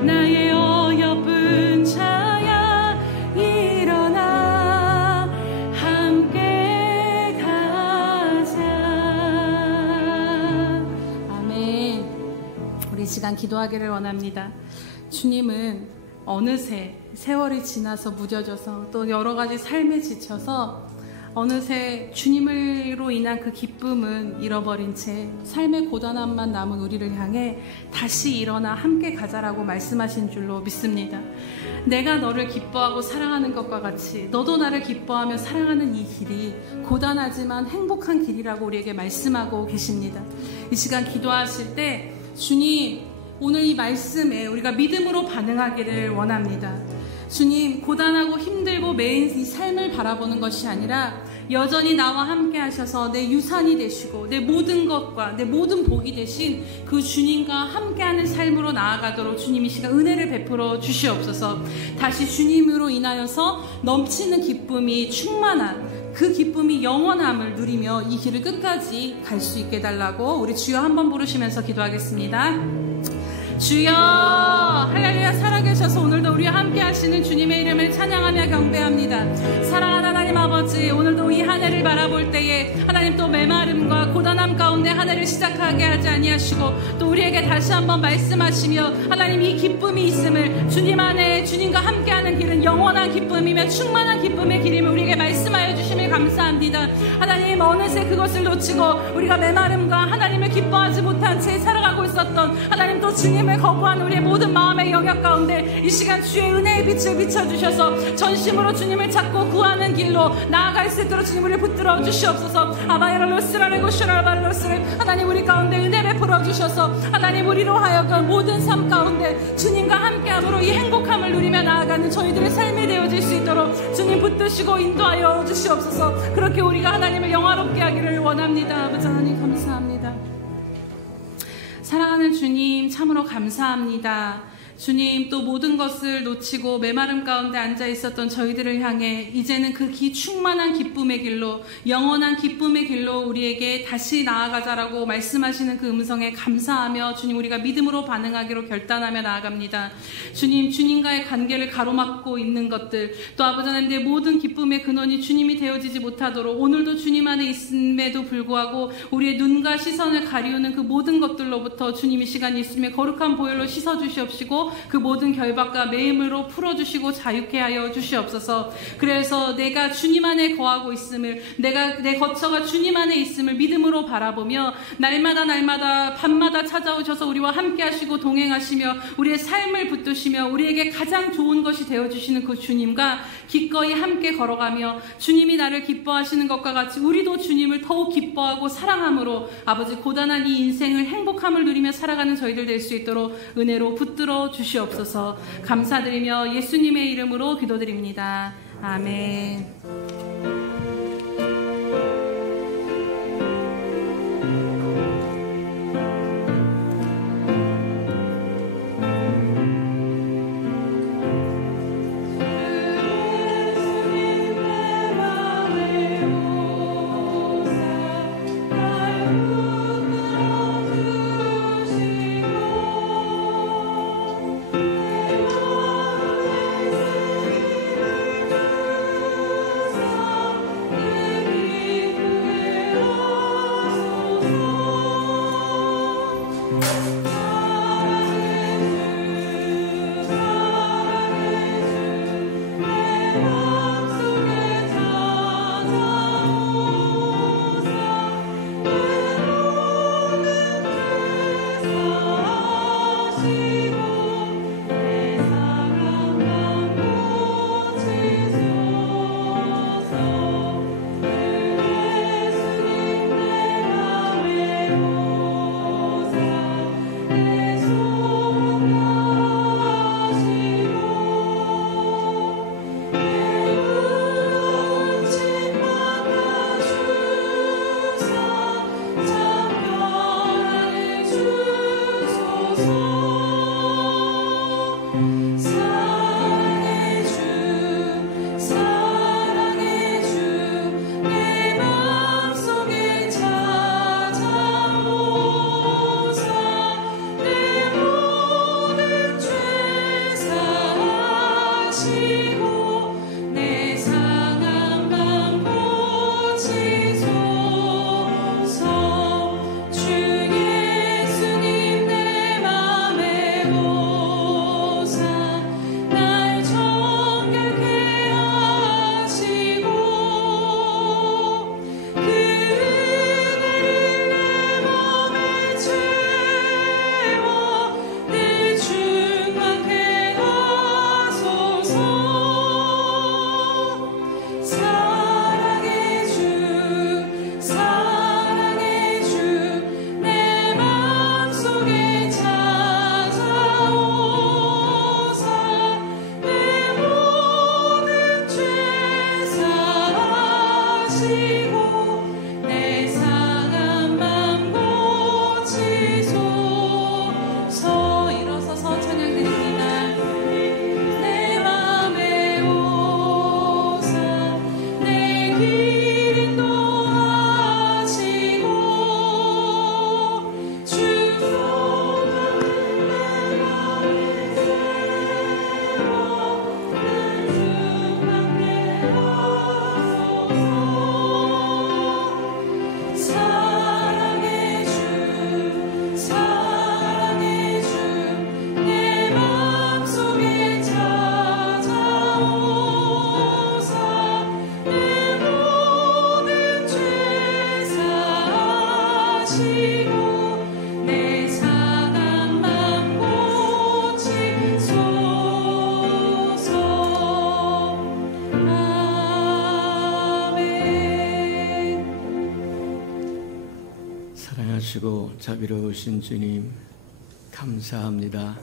나의 어여쁜 자야. 일어나 함께 가자. 아멘. 우리 이 시간 기도하기를 원합니다. 주님은 어느새 세월이 지나서 무뎌져서 또 여러 가지 삶에 지쳐서 어느새 주님으로 인한 그 기쁨은 잃어버린 채 삶의 고단함만 남은 우리를 향해 다시 일어나 함께 가자라고 말씀하신 줄로 믿습니다. 내가 너를 기뻐하고 사랑하는 것과 같이 너도 나를 기뻐하며 사랑하는 이 길이 고단하지만 행복한 길이라고 우리에게 말씀하고 계십니다. 이 시간 기도하실 때 주님, 오늘 이 말씀에 우리가 믿음으로 반응하기를 원합니다. 주님, 고단하고 힘들고 매인 이 삶을 바라보는 것이 아니라 여전히 나와 함께 하셔서 내 유산이 되시고 내 모든 것과 내 모든 복이 되신 그 주님과 함께하는 삶으로 나아가도록 주님 이 시간 은혜를 베풀어 주시옵소서. 다시 주님으로 인하여서 넘치는 기쁨이 충만한 그 기쁨이 영원함을 누리며 이 길을 끝까지 갈 수 있게 달라고 우리 주여 한번 부르시면서 기도하겠습니다. 주여, 할렐루야. 살아계셔서 오늘도 우리와 함께 하시는 주님의 이름을 찬양하며 경배합니다. 사랑하는 하나님 아버지, 오늘도 이 한 해를 바라볼 때에 하나님 또 메마름과 고단함 가운데 한 해를 시작하게 하지 아니하시고 또 우리에게 다시 한번 말씀하시며 하나님 이 기쁨이 있음을, 주님 안에 주님과 함께하는 길은 영원한 기쁨이며 충만한 기쁨의 길임을 우리에게 말씀하여 주심을 감사합니다. 하나님, 어느새 그것을 놓치고 우리가 메마름과 하나님을 기뻐하지 못한 채 살아가고 있었던 하나님 또 주님을 거부한 우리의 모든 마음의 영역 가운데 이 시간 주의 은혜의 빛을 비춰주셔서 전심으로 주님을 찾고 구하는 길로 나아갈 수 있도록 주님 우리를 붙들어 주시옵소서. 아바이럴로스라레고슈랄바르로스를 하나님 우리 가운데 은혜 베풀어 주셔서 하나님 우리로 하여금 모든 삶 가운데 주님과 함께함으로 이 행복함을 누리며 나아가는 저희들의 삶이 되어질 수 있도록 주님 붙드시고 인도하여 주시옵소서. 그렇게 우리가 하나님을 영화롭게 하기를 원합니다. 아버지 하나님 감사합니다. 사랑하는 주님, 참으로 감사합니다. 주님, 또 모든 것을 놓치고 메마름 가운데 앉아 있었던 저희들을 향해 이제는 그 충만한 기쁨의 길로, 영원한 기쁨의 길로 우리에게 다시 나아가자라고 말씀하시는 그 음성에 감사하며 주님, 우리가 믿음으로 반응하기로 결단하며 나아갑니다. 주님, 주님과의 관계를 가로막고 있는 것들, 또 아버지 하나님의 모든 기쁨의 근원이 주님이 되어지지 못하도록 오늘도 주님 안에 있음에도 불구하고 우리의 눈과 시선을 가리우는 그 모든 것들로부터 주님 이 시간 예수님의 거룩한 보혈로 씻어주시옵시고 주시고 그 모든 결박과 매임으로 풀어주시고 자유케 하여 주시옵소서. 그래서 내가 주님 안에 거하고 있음을, 내 거처가 주님 안에 있음을 믿음으로 바라보며 날마다 밤마다 찾아오셔서 우리와 함께 하시고 동행하시며 우리의 삶을 붙드시며 우리에게 가장 좋은 것이 되어주시는 그 주님과 기꺼이 함께 걸어가며 주님이 나를 기뻐하시는 것과 같이 우리도 주님을 더욱 기뻐하고 사랑함으로 아버지 고단한 이 인생을 행복함을 누리며 살아가는 저희들 될 수 있도록 은혜로 붙들어 주시옵소서. 감사드리며 예수님의 이름으로 기도드립니다. 아멘. 사랑하시고 자비로우신 주님, 감사합니다.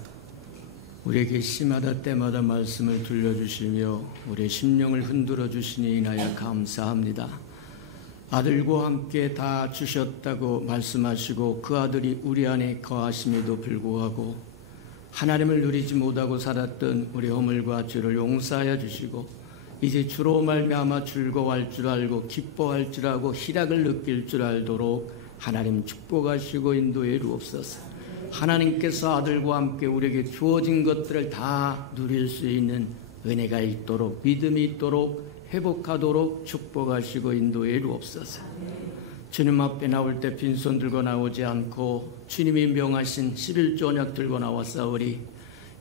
우리에게 시마다 때마다 말씀을 들려주시며 우리의 심령을 흔들어 주시니 인하여 감사합니다. 아들과 함께 다 주셨다고 말씀하시고 그 아들이 우리 안에 거하심에도 불구하고 하나님을 누리지 못하고 살았던 우리 허물과 죄를 용서하여 주시고 이제 주로 말미암아 즐거워할 줄 알고 기뻐할 줄 알고 희락을 느낄 줄 알도록 하나님 축복하시고 인도해 주옵소서. 하나님께서 아들과 함께 우리에게 주어진 것들을 다 누릴 수 있는 은혜가 있도록, 믿음이 있도록, 회복하도록 축복하시고 인도해 주옵소서. 주님 앞에 나올 때 빈손 들고 나오지 않고 주님이 명하신 11조 언약 들고 나왔사오리.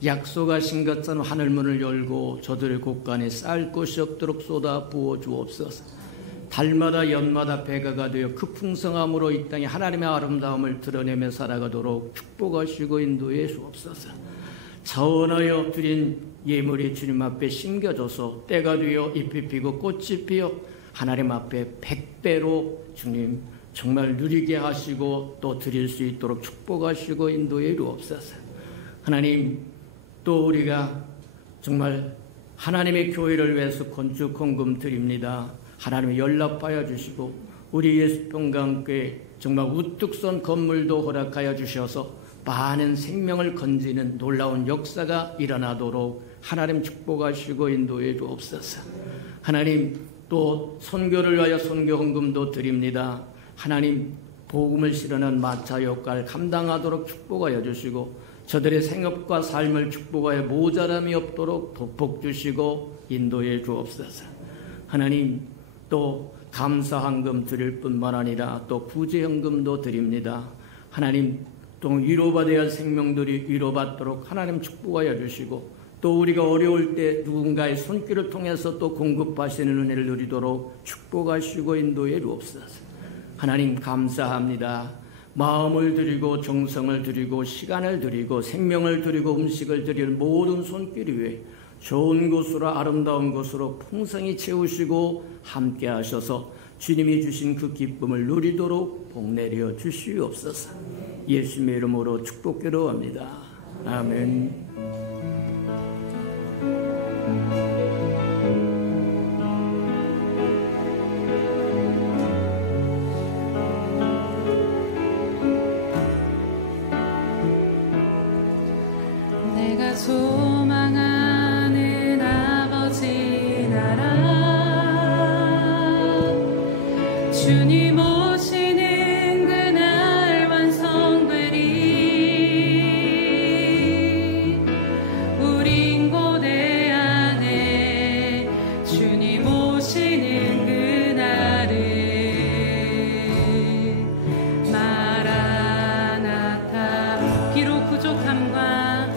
약속하신 것처럼 하늘문을 열고 저들의 곳간에 쌀 것이 없도록 쏟아 부어 주옵소서. 달마다 연마다 배가가 되어 그 풍성함으로 이 땅에 하나님의 아름다움을 드러내며 살아가도록 축복하시고 인도해 주옵소서. 자원하여 드린 예물이 주님 앞에 심겨져서 때가 되어 잎이 피고 꽃이 피어 하나님 앞에 100배로 주님 정말 누리게 하시고 또 드릴 수 있도록 축복하시고 인도해 주옵소서. 하나님, 또 우리가 정말 하나님의 교회를 위해서 건축 헌금 드립니다. 하나님의 연락하여 주시고 우리 예수평강교회 정말 우뚝 선 건물도 허락하여 주셔서 많은 생명을 건지는 놀라운 역사가 일어나도록 하나님 축복하시고 인도해 주옵소서. 하나님, 또 선교를 위하여 선교 헌금도 드립니다. 하나님, 복음을 실현한 마차 역할 감당하도록 축복하여 주시고 저들의 생업과 삶을 축복하여 모자람이 없도록 도복 주시고 인도해 주옵소서. 하나님, 또 감사헌금 드릴 뿐만 아니라 또 구제헌금도 드립니다. 하나님, 또 위로받아야 할 생명들이 위로받도록 하나님 축복하여 주시고 또 우리가 어려울 때 누군가의 손길을 통해서 또 공급하시는 은혜를 누리도록 축복하시고 인도해 주옵소서. 하나님, 감사합니다. 마음을 드리고 정성을 드리고 시간을 드리고 생명을 드리고 음식을 드릴 모든 손길 위에 좋은 곳으로 아름다운 곳으로 풍성히 채우시고 함께 하셔서 주님이 주신 그 기쁨을 누리도록 복내려 주시옵소서. 예수님의 이름으로 축복기도합니다. 아멘. 내가 소망하는 아버지 나라 주님 오시는 그날 완성되리. 우린 고대 안에 주님 오시는 그날을 마라나타. 비록 부족함과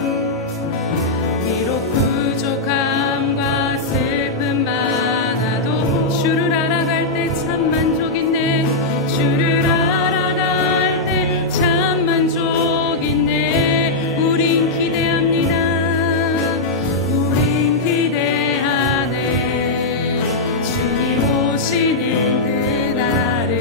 슬픔 많아도 주를 알아갈 때 참 만족 있네. 주를 알아갈 때 참 만족 있네. 우린 기대합니다. 우린 기대하네. 주님 오시는 그날을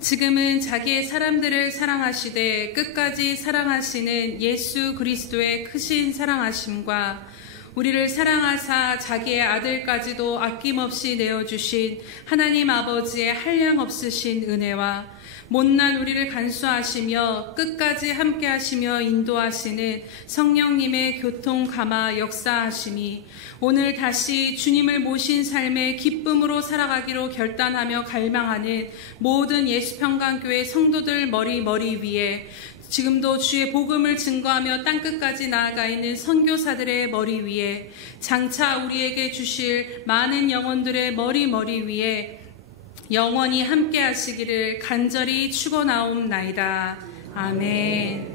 지금은 자기의 사람들을 사랑하시되 끝까지 사랑하시는 예수 그리스도의 크신 사랑하심과 우리를 사랑하사 자기의 아들까지도 아낌없이 내어주신 하나님 아버지의 한량없으신 은혜와 못난 우리를 간수하시며 끝까지 함께하시며 인도하시는 성령님의 교통 감화 역사하심이 오늘 다시 주님을 모신 삶의 기쁨으로 살아가기로 결단하며 갈망하는 모든 예수평강교회 성도들 머리 위에 지금도 주의 복음을 증거하며 땅끝까지 나아가 있는 선교사들의 머리 위에 장차 우리에게 주실 많은 영혼들의 머리 위에 영원히 함께 하시기를 간절히 축원하옵나이다. 아멘.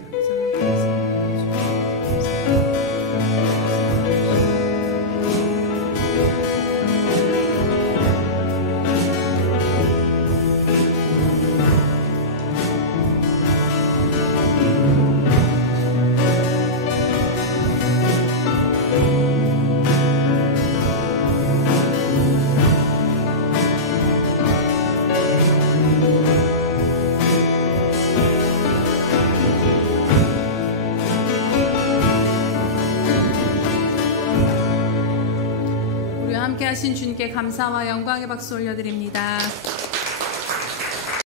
함께 하신 주님께 감사와 영광의 박수 올려드립니다.